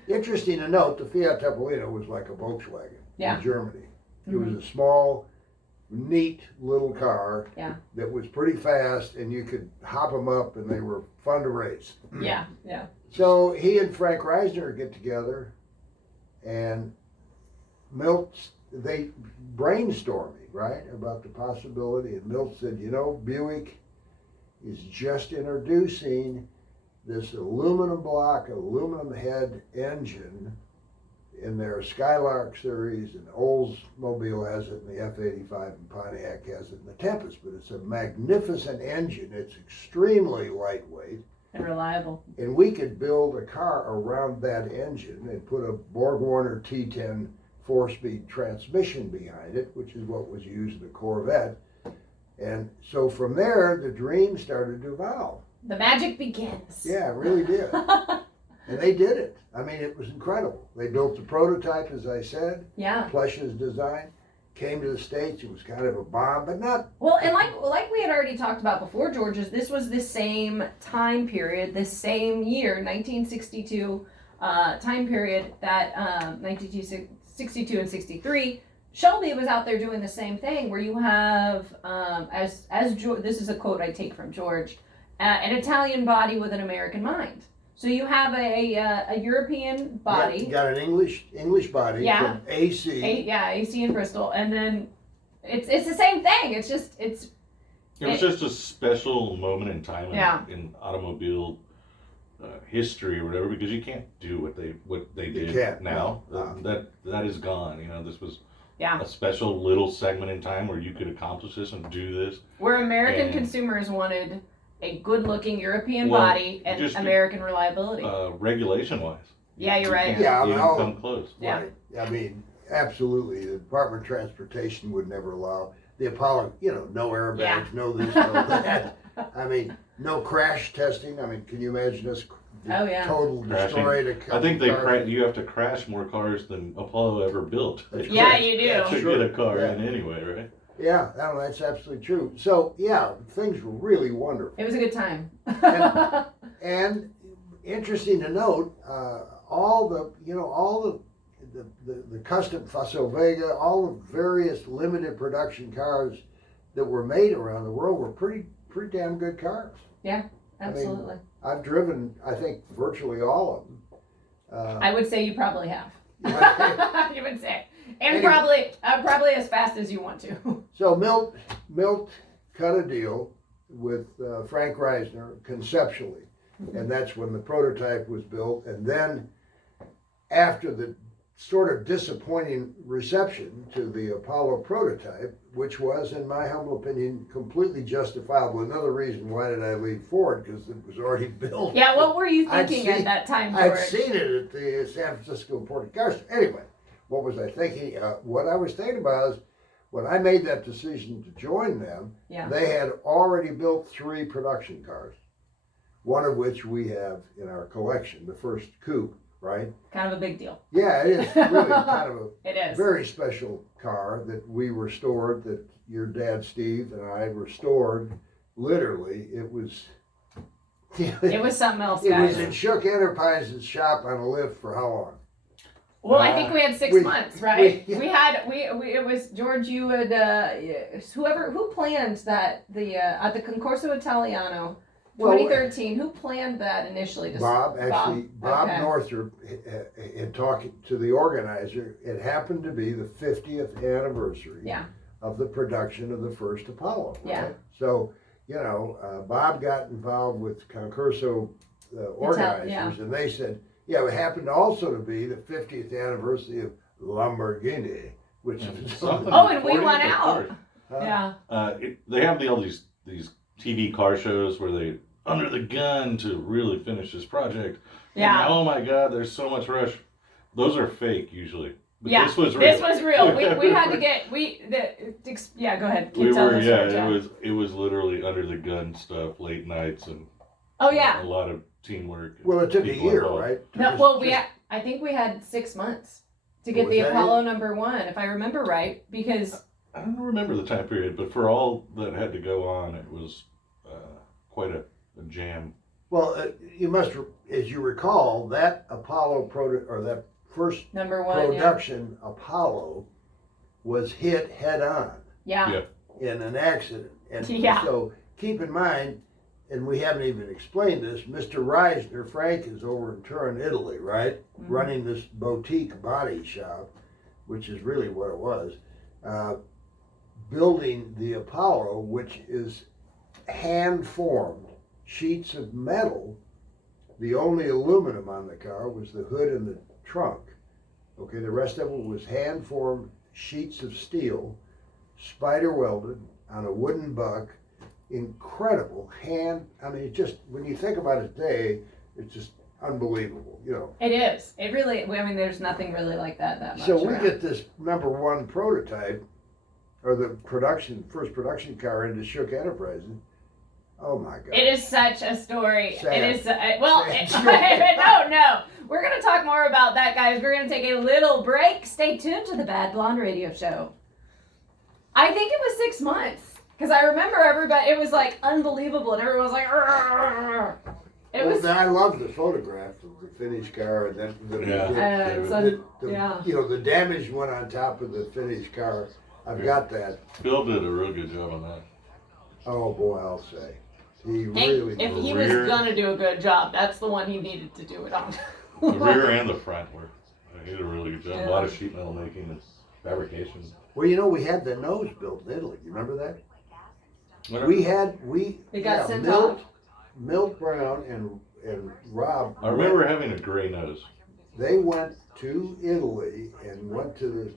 Interesting to note, the Fiat Topolino was like a Volkswagen in Germany. It was a small, neat little car that was pretty fast, and you could hop them up, and they were fun to race. So he and Frank Reisner get together, and they brainstorming, right, about the possibility, and Milt said, Buick is just introducing this aluminum block, aluminum head engine in their Skylark series, and Oldsmobile has it, and the F-85 and Pontiac has it, and the Tempest, but it's a magnificent engine. It's extremely lightweight. And reliable. And we could build a car around that engine and put a Borg-Warner T10 4-speed transmission behind it, which is what was used in the Corvette. And so from there, the dream started to evolve. The magic begins. Yeah, it really did. And they did it. I mean, it was incredible. They built the prototype, as I said. Yeah. Plush's design. Came to the States. It was kind of a bomb, but not... Well, and like we had already talked about before, George, this was the same time period, the same year, 1962 time period, that 1962 and 63, Shelby was out there doing the same thing, where you have, this is a quote I take from George, an Italian body with an American mind. So you have a European body. Yeah, you got an English body from AC. AC in Bristol, and then it's the same thing. It was just a special moment in time in automobile history or whatever, because you can't do what they did now. That is gone. This was a special little segment in time where you could accomplish this and do this. Where American consumers wanted a good-looking European body and American reliability. Regulation-wise. Yeah, you're right. You come close. Yeah. Right. I mean, absolutely. The Department of Transportation would never allow the Apollo, no airbags, no this, no that. I mean, no crash testing. I mean, can you imagine us total destroyed a car? I think you have to crash more cars than Apollo ever built. You do. To get a car in anyway, right? Yeah, that's absolutely true. So, things were really wonderful. It was a good time. and interesting to note, all the custom Faso Vega, all the various limited production cars that were made around the world were pretty damn good cars. Yeah, absolutely. I mean, I've driven, I think, virtually all of them. I would say you probably have. You would say. And anyway, probably as fast as you want to. So Milt cut a deal with Frank Reisner conceptually, and that's when the prototype was built. And then after the sort of disappointing reception to the Apollo prototype, which was, in my humble opinion, completely justifiable. Another reason why did I leave Ford, because it was already built. Yeah, what were you thinking at that time, George? I'd seen it at the San Francisco Imported Cars. Anyway, what was I thinking? What I was thinking about is, when I made that decision to join them, they had already built 3 production cars, one of which we have in our collection, the first coupe, right? Kind of a big deal. Yeah, it is really kind of a very special car that we restored, that your dad Steve and I restored. Literally, it was... it was something else, guys. It was in guys. Shook Enterprises' shop on a lift for how long? Well, I think we had 6 months, right? It was George. You would who planned that at the Concorso Italiano, 2013. Who planned that initially? Bob Northrop in talking to the organizer. It happened to be the 50th anniversary of the production of the first Apollo. Right? Yeah. So Bob got involved with Concorso organizers, and they said. Yeah, it happened also to be the 50th anniversary of Lamborghini, which is something. Oh, and we won out. They have all these TV car shows where they under the gun to really finish this project. Yeah. And, oh my God, there's so much rush. Those are fake usually. But Yeah, this was real. This was real. We had to get yeah. Go ahead. Keep telling the story, Jeff. It was literally under the gun stuff, late nights and oh yeah, a lot of teamwork. Well, it took a year, right? No, well, I think we had 6 months to get the Apollo #1, if I remember right, because I don't remember the time period, but for all that had to go on, it was quite a jam. Well, you must, as you recall, that Apollo that first #1 production Apollo was hit head on. Yeah. In an accident, and Yeah. so keep in mind, and we haven't even explained this, Mr. Reisner, Frank, is over in Turin, Italy, right? Mm-hmm. Running this boutique body shop, which is really what it was, building the Apollo, which is hand-formed sheets of metal. The only aluminum on the car was the hood and the trunk. Okay, the rest of it was hand-formed sheets of steel, spider welded on a wooden buck. Incredible I mean, it just, when you think about it today, it's just unbelievable, you know. It is. It really, I mean, there's nothing really like that much. So we around. get this #1 prototype, or the first production car into Shook Enterprises. Oh my God. It is such a story. Sad. It is, no. We're going to talk more about that, guys. We're going to take a little break. Stay tuned to the Bad Blonde Radio Show. I think it was 6 months. Because I remember everybody, it was like unbelievable, and everyone was like, "Arr!" I love the photograph of the finished car, and then you know, the damage went on top of the finished car. I've got that. Bill did a real good job on that. Oh boy, I'll say. He really if he was gonna do a good job, that's the one he needed to do it on. The rear and the front were. He did a really good job. A lot of sheet metal making and fabrication. Well, you know, we had the nose built in Italy. You remember that? It got sent off. Milt Brown and Rob. I remember having a gray nose. They went to Italy and went to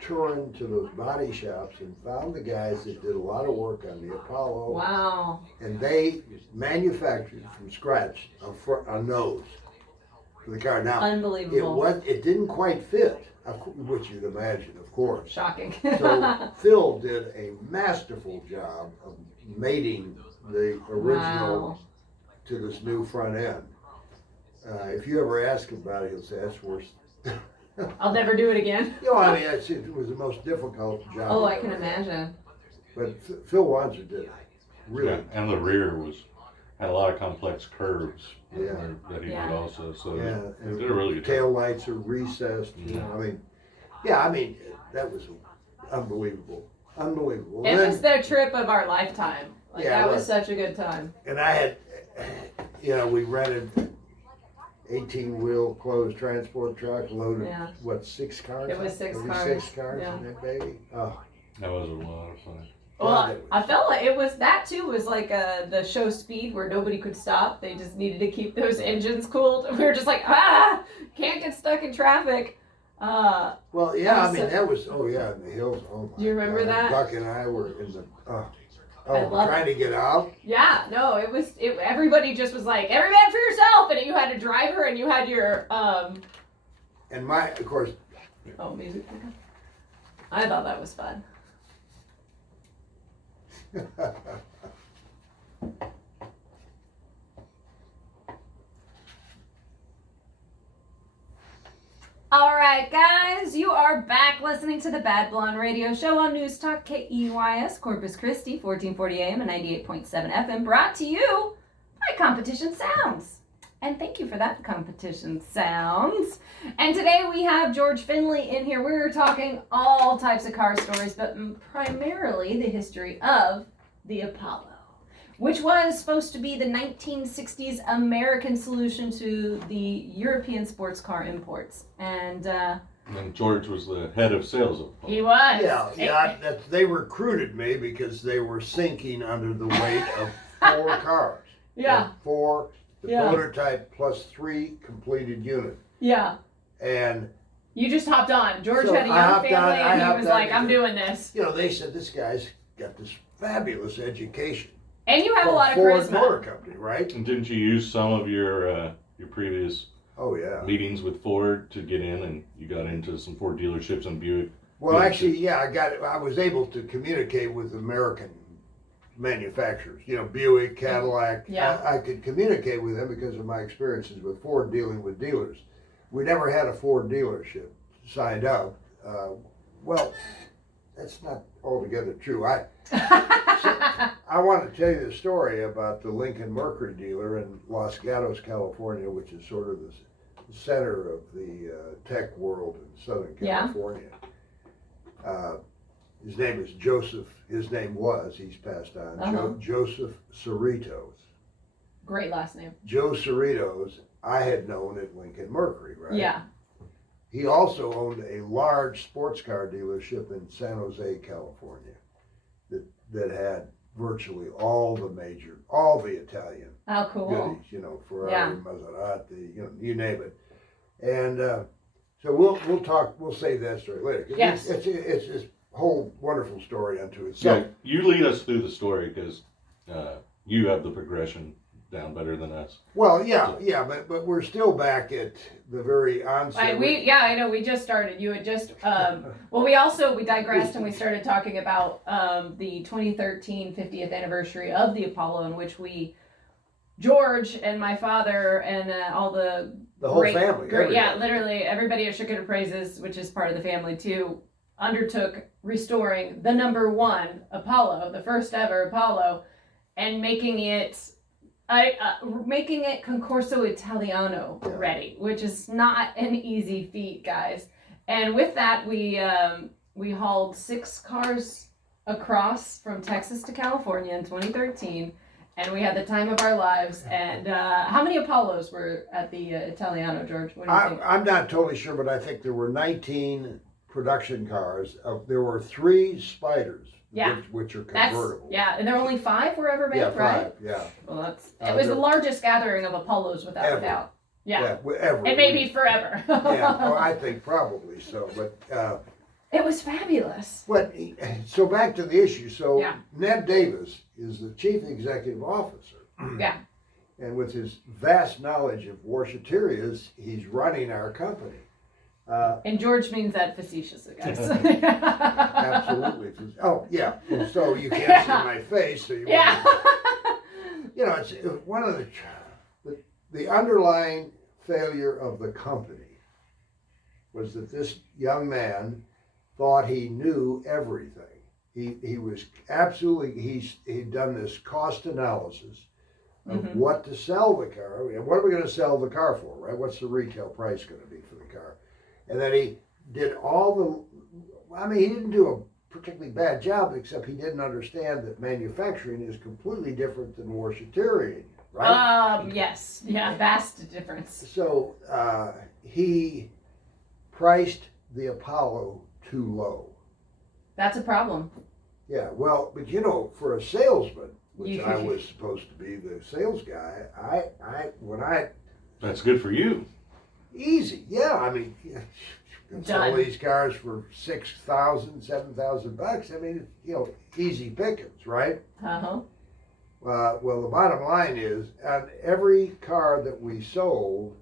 Turin to those body shops and found the guys that did a lot of work on the Apollo. Wow. And they manufactured from scratch a nose for the car. Now, unbelievable. It didn't quite fit, which you'd imagine, of course. Shocking. So Phil did a masterful job of mating the original to this new front end. If you ever ask him about it, he'll say, that's worse. I'll never do it again. You know, I mean, it was the most difficult job. Oh, I can imagine. But Phil Wanzer did it. Really. Yeah, and the rear had a lot of complex curves that he did Yeah. also. So Yeah, he did a really good tail job. lights are recessed. You know, I mean, that was unbelievable. Unbelievable. It was the trip of our lifetime. Like, Yeah, that was such a good time. And I had, you know, we rented 18-wheel closed transport truck loaded, 6 cars? It was 6 cars. 6 cars in that baby. Oh, That was a lot of fun. Well, I felt like that too was like the show speed where nobody could stop. They just needed to keep those engines cooled. We were just like, can't get stuck in traffic. Well, yeah, that was, in the hills. Oh my Do you remember God. that? Buck and I were in the, I love trying to get out. Yeah, no, everybody just was like, every man for yourself, and you had a driver and you had your, And of course. Oh, music. I thought that was fun. All right, guys, you are back listening to the Bad Blonde Radio Show on News Talk KEYS, Corpus Christi, 1440 AM and 98.7 FM, brought to you by Competition Sounds. And thank you for that, Competition Sounds. And today we have George Finley in here. We're talking all types of car stories, but primarily the history of the Apollo, which was supposed to be the 1960s American solution to the European sports car imports. And George was the head of sales of Apollo. He was. Yeah, they recruited me because they were sinking under the weight of 4 cars. Yeah. 4, the prototype plus 3 completed units. Yeah. And you just hopped on. George had a young family and he was like, I'm doing this. You know, they said, this guy's got this fabulous education. And you have a lot of Ford charisma. Motor Company, right? And didn't you use some of your previous Oh, yeah. meetings with Ford to get in, and you got into some Ford dealerships and Buick. Well, actually, yeah, I was able to communicate with American manufacturers, Buick, Cadillac. Yeah. I could communicate with them because of my experiences with Ford dealing with dealers. We never had a Ford dealership signed up. Well, that's not altogether true. I want to tell you the story about the Lincoln Mercury dealer in Los Gatos, California, which is sort of the center of the tech world in Southern California. His name is Joseph. His name was, he's passed on, Joseph Cerritos. Great last name. Joe Cerritos, I had known at Lincoln Mercury, right? Yeah. He also owned a large sports car dealership in San Jose, California, that had virtually all the Italian Oh, cool. goodies, Ferrari, Maserati, you name it. And so we'll save that story later. Yes. It's this whole wonderful story unto itself. Yeah, you lead us through the story because you have the progression down better than us. Well, yeah, but we're still back at the very onset. I know. We just started. You had just. We digressed and we started talking about the 2013 50th anniversary of the Apollo, in which George and my father and all the whole family. Literally everybody at Sugar Praises, which is part of the family too, undertook restoring the number one Apollo, the first ever Apollo, and making it Concorso Italiano ready, which is not an easy feat, guys. And with that, we hauled 6 cars across from Texas to California in 2013, and we had the time of our lives. And how many Apollos were at the Italiano, George? What do you think? I'm not totally sure, but I think there were 19 production cars. There were 3 Spiders. Yeah. Which are convertible. And there were only 5 were ever made, right? 5, yeah. Well, it was the largest gathering of Apollos without a doubt. Yeah. Ever. And maybe forever. Well, I think probably so, but... it was fabulous. So back to the issue. So Yeah. Ned Davis is the chief executive officer. Yeah. And with his vast knowledge of washaterias, he's running our company. And George means that facetiously, guys. Absolutely. Oh, yeah. So you can't see my face. So it's one of the underlying failure of the company was that this young man thought he knew everything. He was absolutely, he'd done this cost analysis of what to sell the car. And what are we going to sell the car for, right? What's the retail price going to be for the car? And then he did he didn't do a particularly bad job, except he didn't understand that manufacturing is completely different than washaterian, right? Yes. Yeah, vast difference. So he priced the Apollo too low. That's a problem. Yeah, well, but for a salesman, which I was supposed to be the sales guy, That's good for you. Easy, yeah. I mean, you can sell these cars for $6,000, $7,000. I mean, easy pickings, right? Well, the bottom line is, on every car that we sold,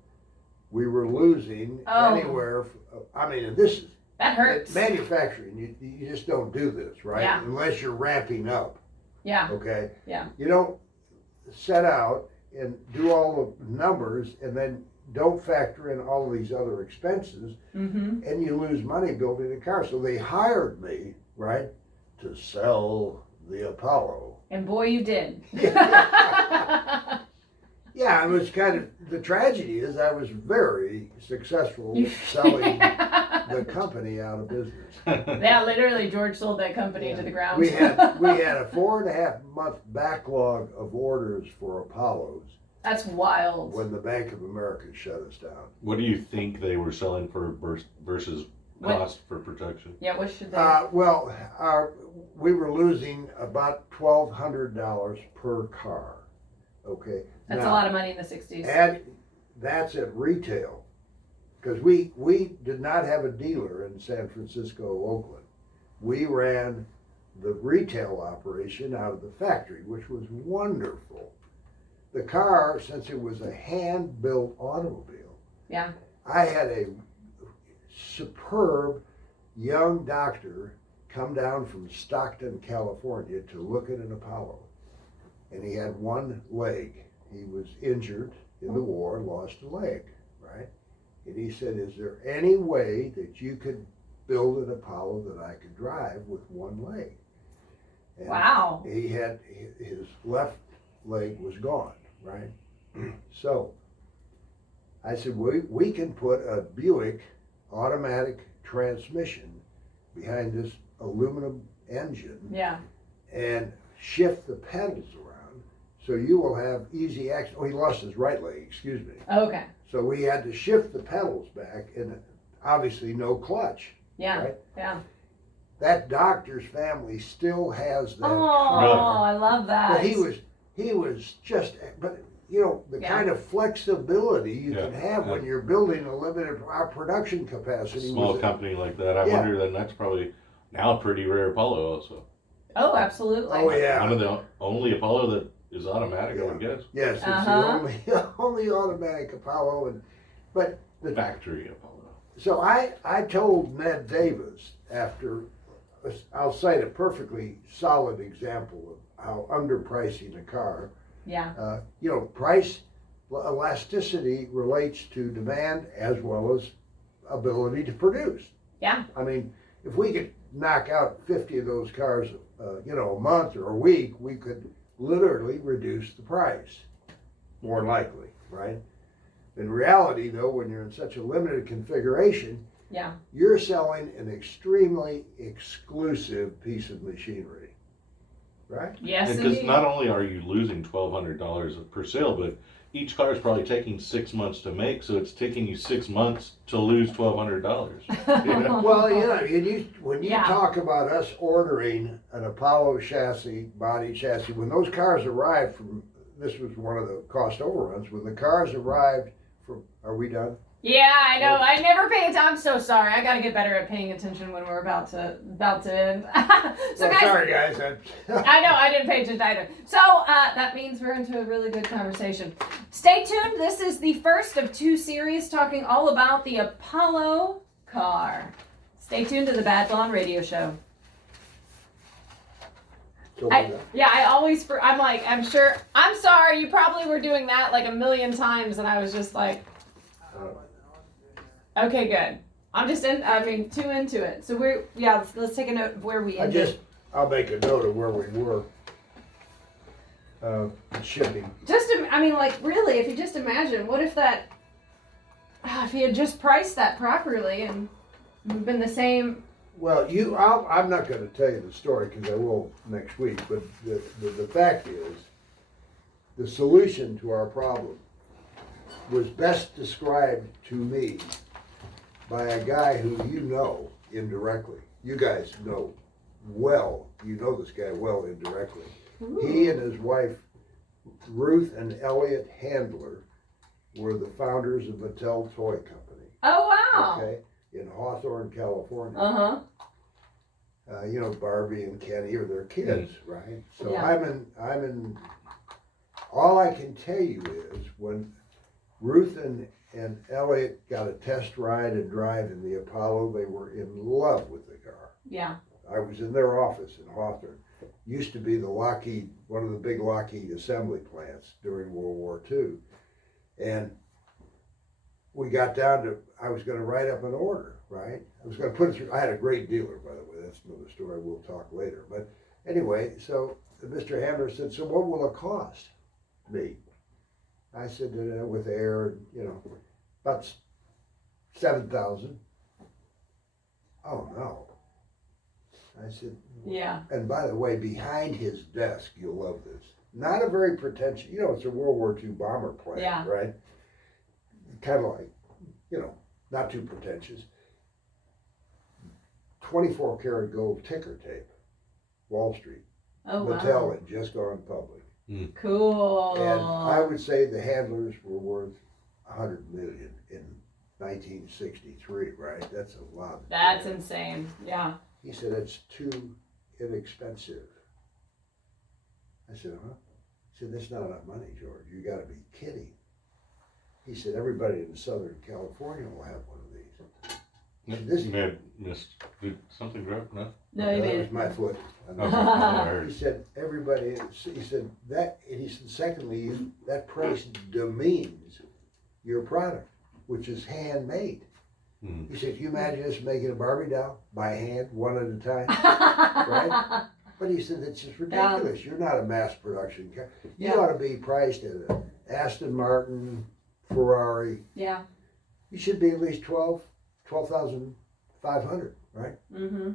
we were losing anywhere. And this is that hurts. Manufacturing, you just don't do this, right? Yeah. Unless you're ramping up. Yeah. Okay. Yeah. You don't set out and do all the numbers and then don't factor in all of these other expenses, and you lose money building a car. So they hired me, right, to sell the Apollo. And boy, you did. Yeah, it was kind of, the tragedy is I was very successful selling the company out of business. Yeah, literally, George sold that company to the ground. We had a 4.5 month backlog of orders for Apollos. That's wild. When the Bank of America shut us down. What do you think they were selling for versus cost for production? Yeah, what should they? We were losing about $1,200 per car. Okay. That's a lot of money in the 60s. And that's at retail. Because we did not have a dealer in San Francisco, Oakland. We ran the retail operation out of the factory, which was wonderful. The car, since it was a hand-built automobile, Yeah. I had a superb young doctor come down from Stockton, California to look at an Apollo. And he had one leg. He was injured in the war, lost a leg, right? And he said, is there any way that you could build an Apollo that I could drive with one leg? And wow. He had, his left leg was gone, right? So I said, we can put a Buick automatic transmission behind this aluminum engine, yeah, and shift the pedals around so you will have easy access. Oh, he lost his right leg, excuse me. Okay. So we had to shift the pedals back, and obviously no clutch. Yeah, right? yeah. That doctor's family still has that Oh, car. I love that. But he was just, but you know, the kind of flexibility you can have when you're building a limited production capacity. Small company like that, I wonder then that's probably now a pretty rare Apollo also. Oh, absolutely. Oh, yeah. One of the only Apollo that is automatic, I would guess. Yes, it's the only automatic Apollo, but the factory Apollo. So I told Ned Davis after, I'll cite a perfectly solid example of how underpricing a car. Yeah. You know, price elasticity relates to demand as well as ability to produce. Yeah. I mean, if we could knock out 50 of those cars, you know, a month or a week, we could literally reduce the price, more likely, right? In reality, though, when you're in such a limited configuration, you're selling an extremely exclusive piece of machinery, right? Yes, because not only are you losing $1,200 per sale, but each car is probably taking 6 months to make, so it's taking you 6 months to lose $1,200. You know? Well, when you talk about us ordering an Apollo chassis, body chassis, when those cars arrived from, this was one of the cost overruns, when the cars arrived from, are we done? Yeah, I know. I never pay attention. I'm so sorry. I got to get better at paying attention when we're about to end. So, guys, sorry, guys. I know. I didn't pay attention either. So that means we're into a really good conversation. Stay tuned. This is the first of 2 series talking all about the Apollo car. Stay tuned to the Bad Blonde Radio Show. I'm sure. I'm sorry. You probably were doing that like a million times, and I was just like. Okay, good. I'm just 2 into it. So let's take a note of where we ended. I'll make a note of where we were. Shipping. Really, if you just imagine, what if if he had just priced that properly and been the same. Well, I'm not going to tell you the story because I will next week, but the fact is, the solution to our problem was best described to me by a guy who you know indirectly. You guys know well. You know this guy well indirectly. Ooh. He and his wife, Ruth and Elliot Handler, were the founders of Mattel Toy Company. Oh, wow. Okay, in Hawthorne, California. Uh-huh. You know, Barbie and Kenny are their kids, right? So yeah. I'm in, all I can tell you is when Ruth and Elliot got a test ride and drive in the Apollo, they were in love with the car. Yeah. I was in their office in Hawthorne. Used to be the Lockheed, one of the big Lockheed assembly plants during World War II. And we got down to, I was going to write up an order, right? I was going to put it through, I had a great dealer, by the way. That's another story we'll talk later. But anyway, so Mr. Handler said, so what will it cost me? I said, with air, about $7,000. Oh, no. I said, yeah. And by the way, behind his desk, you'll love this. Not a very pretentious, it's a World War II bomber plane, right? Kind of like, not too pretentious. 24 karat gold ticker tape, Wall Street. Oh, Mattel wow. had just gone public. Cool. And I would say the Handlers were worth $100 million in 1963, right? That's a lot. That's insane. Yeah. He said, it's too inexpensive. I said, huh? He said, that's not enough money, George. You got to be kidding. He said, everybody in Southern California will have one of these. You may have missed. Did something drop? No? No, you That made was it. my foot. Okay. He said, everybody, he said, that, and he said, secondly, that price demeans your product, which is handmade. Hmm. He said, can you imagine us making a Barbie doll by hand, one at a time? Right? But he said, it's just ridiculous. You're not a mass production car. You ought to be priced at an Aston Martin, Ferrari. Yeah. You should be at least 12,500, right? Mm-hmm.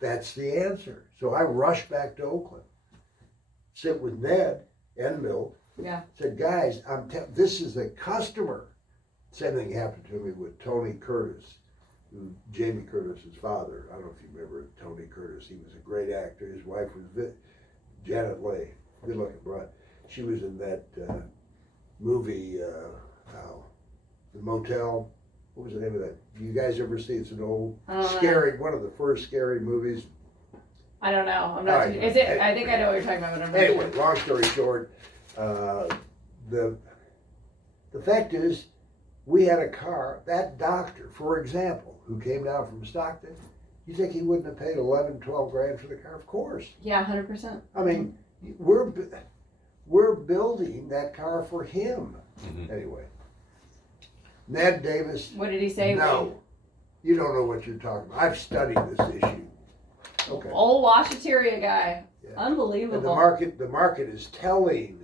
That's the answer. So I rushed back to Oakland, sit with Ned and Milt. Yeah. Said, guys, this is a customer. Same thing happened to me with Tony Curtis, Jamie Curtis's father. I don't know if you remember Tony Curtis. He was a great actor. His wife was Janet Leigh, good-looking broad. She was in that movie, The Motel. What was the name of that? Do you guys ever see? It's an old scary, one of the first scary movies. I don't know. I'm not. Is it? I think I know what you're talking about. But I'm not Anyway, sure. long story short, the fact is, we had a car. That doctor, for example, who came down from Stockton, you think he wouldn't have paid 11, 12 grand for the car? Of course. Yeah, 100%. I mean, we're building that car for him. Mm-hmm. Anyway, Ned Davis. What did he say? No, you don't know what you're talking about. I've studied this issue. Okay. Old Washateria guy. Yeah. Unbelievable. And the market is telling.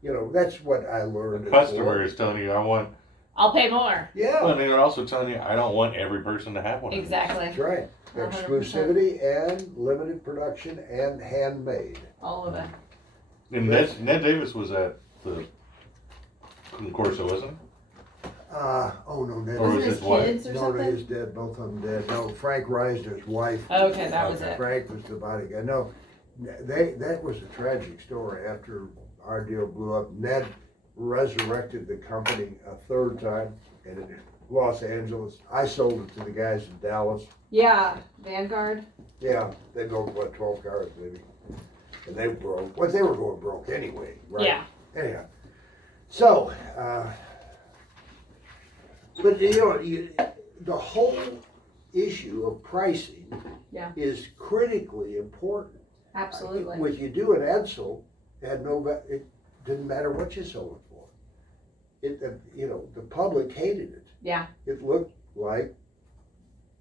You know, that's what I learned. The customer is telling you, I want. I'll pay more. Yeah. Well, and they're also telling you, I don't want every person to have one. Exactly. That's right. 100%. Exclusivity and limited production and handmade. All of it. And Ned Davis was at the Corso, wasn't he? Oh no, Ned. Or was Wasn't his his wife? kids or No, something? his dead. Both of them dead. No, Frank Reisner's wife. Okay, that was it. Frank was the body guy. No, that was a tragic story. After our deal blew up, Ned resurrected the company a third time in Los Angeles. I sold it to the guys in Dallas. Yeah, Vanguard. Yeah, they built, 12 cars maybe. And they broke. Well, they were going broke anyway, right? Yeah. Anyhow. So, but you know, the whole issue of pricing is critically important. Absolutely. When you do an Edsel, it didn't matter what you sold it for. The public hated it. Yeah. It looked like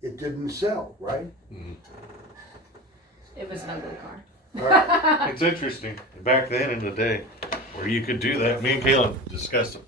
it didn't sell, right? Mm-hmm. It was an ugly car. It's interesting. Back then in the day where you could do that, me and Caleb discussed it.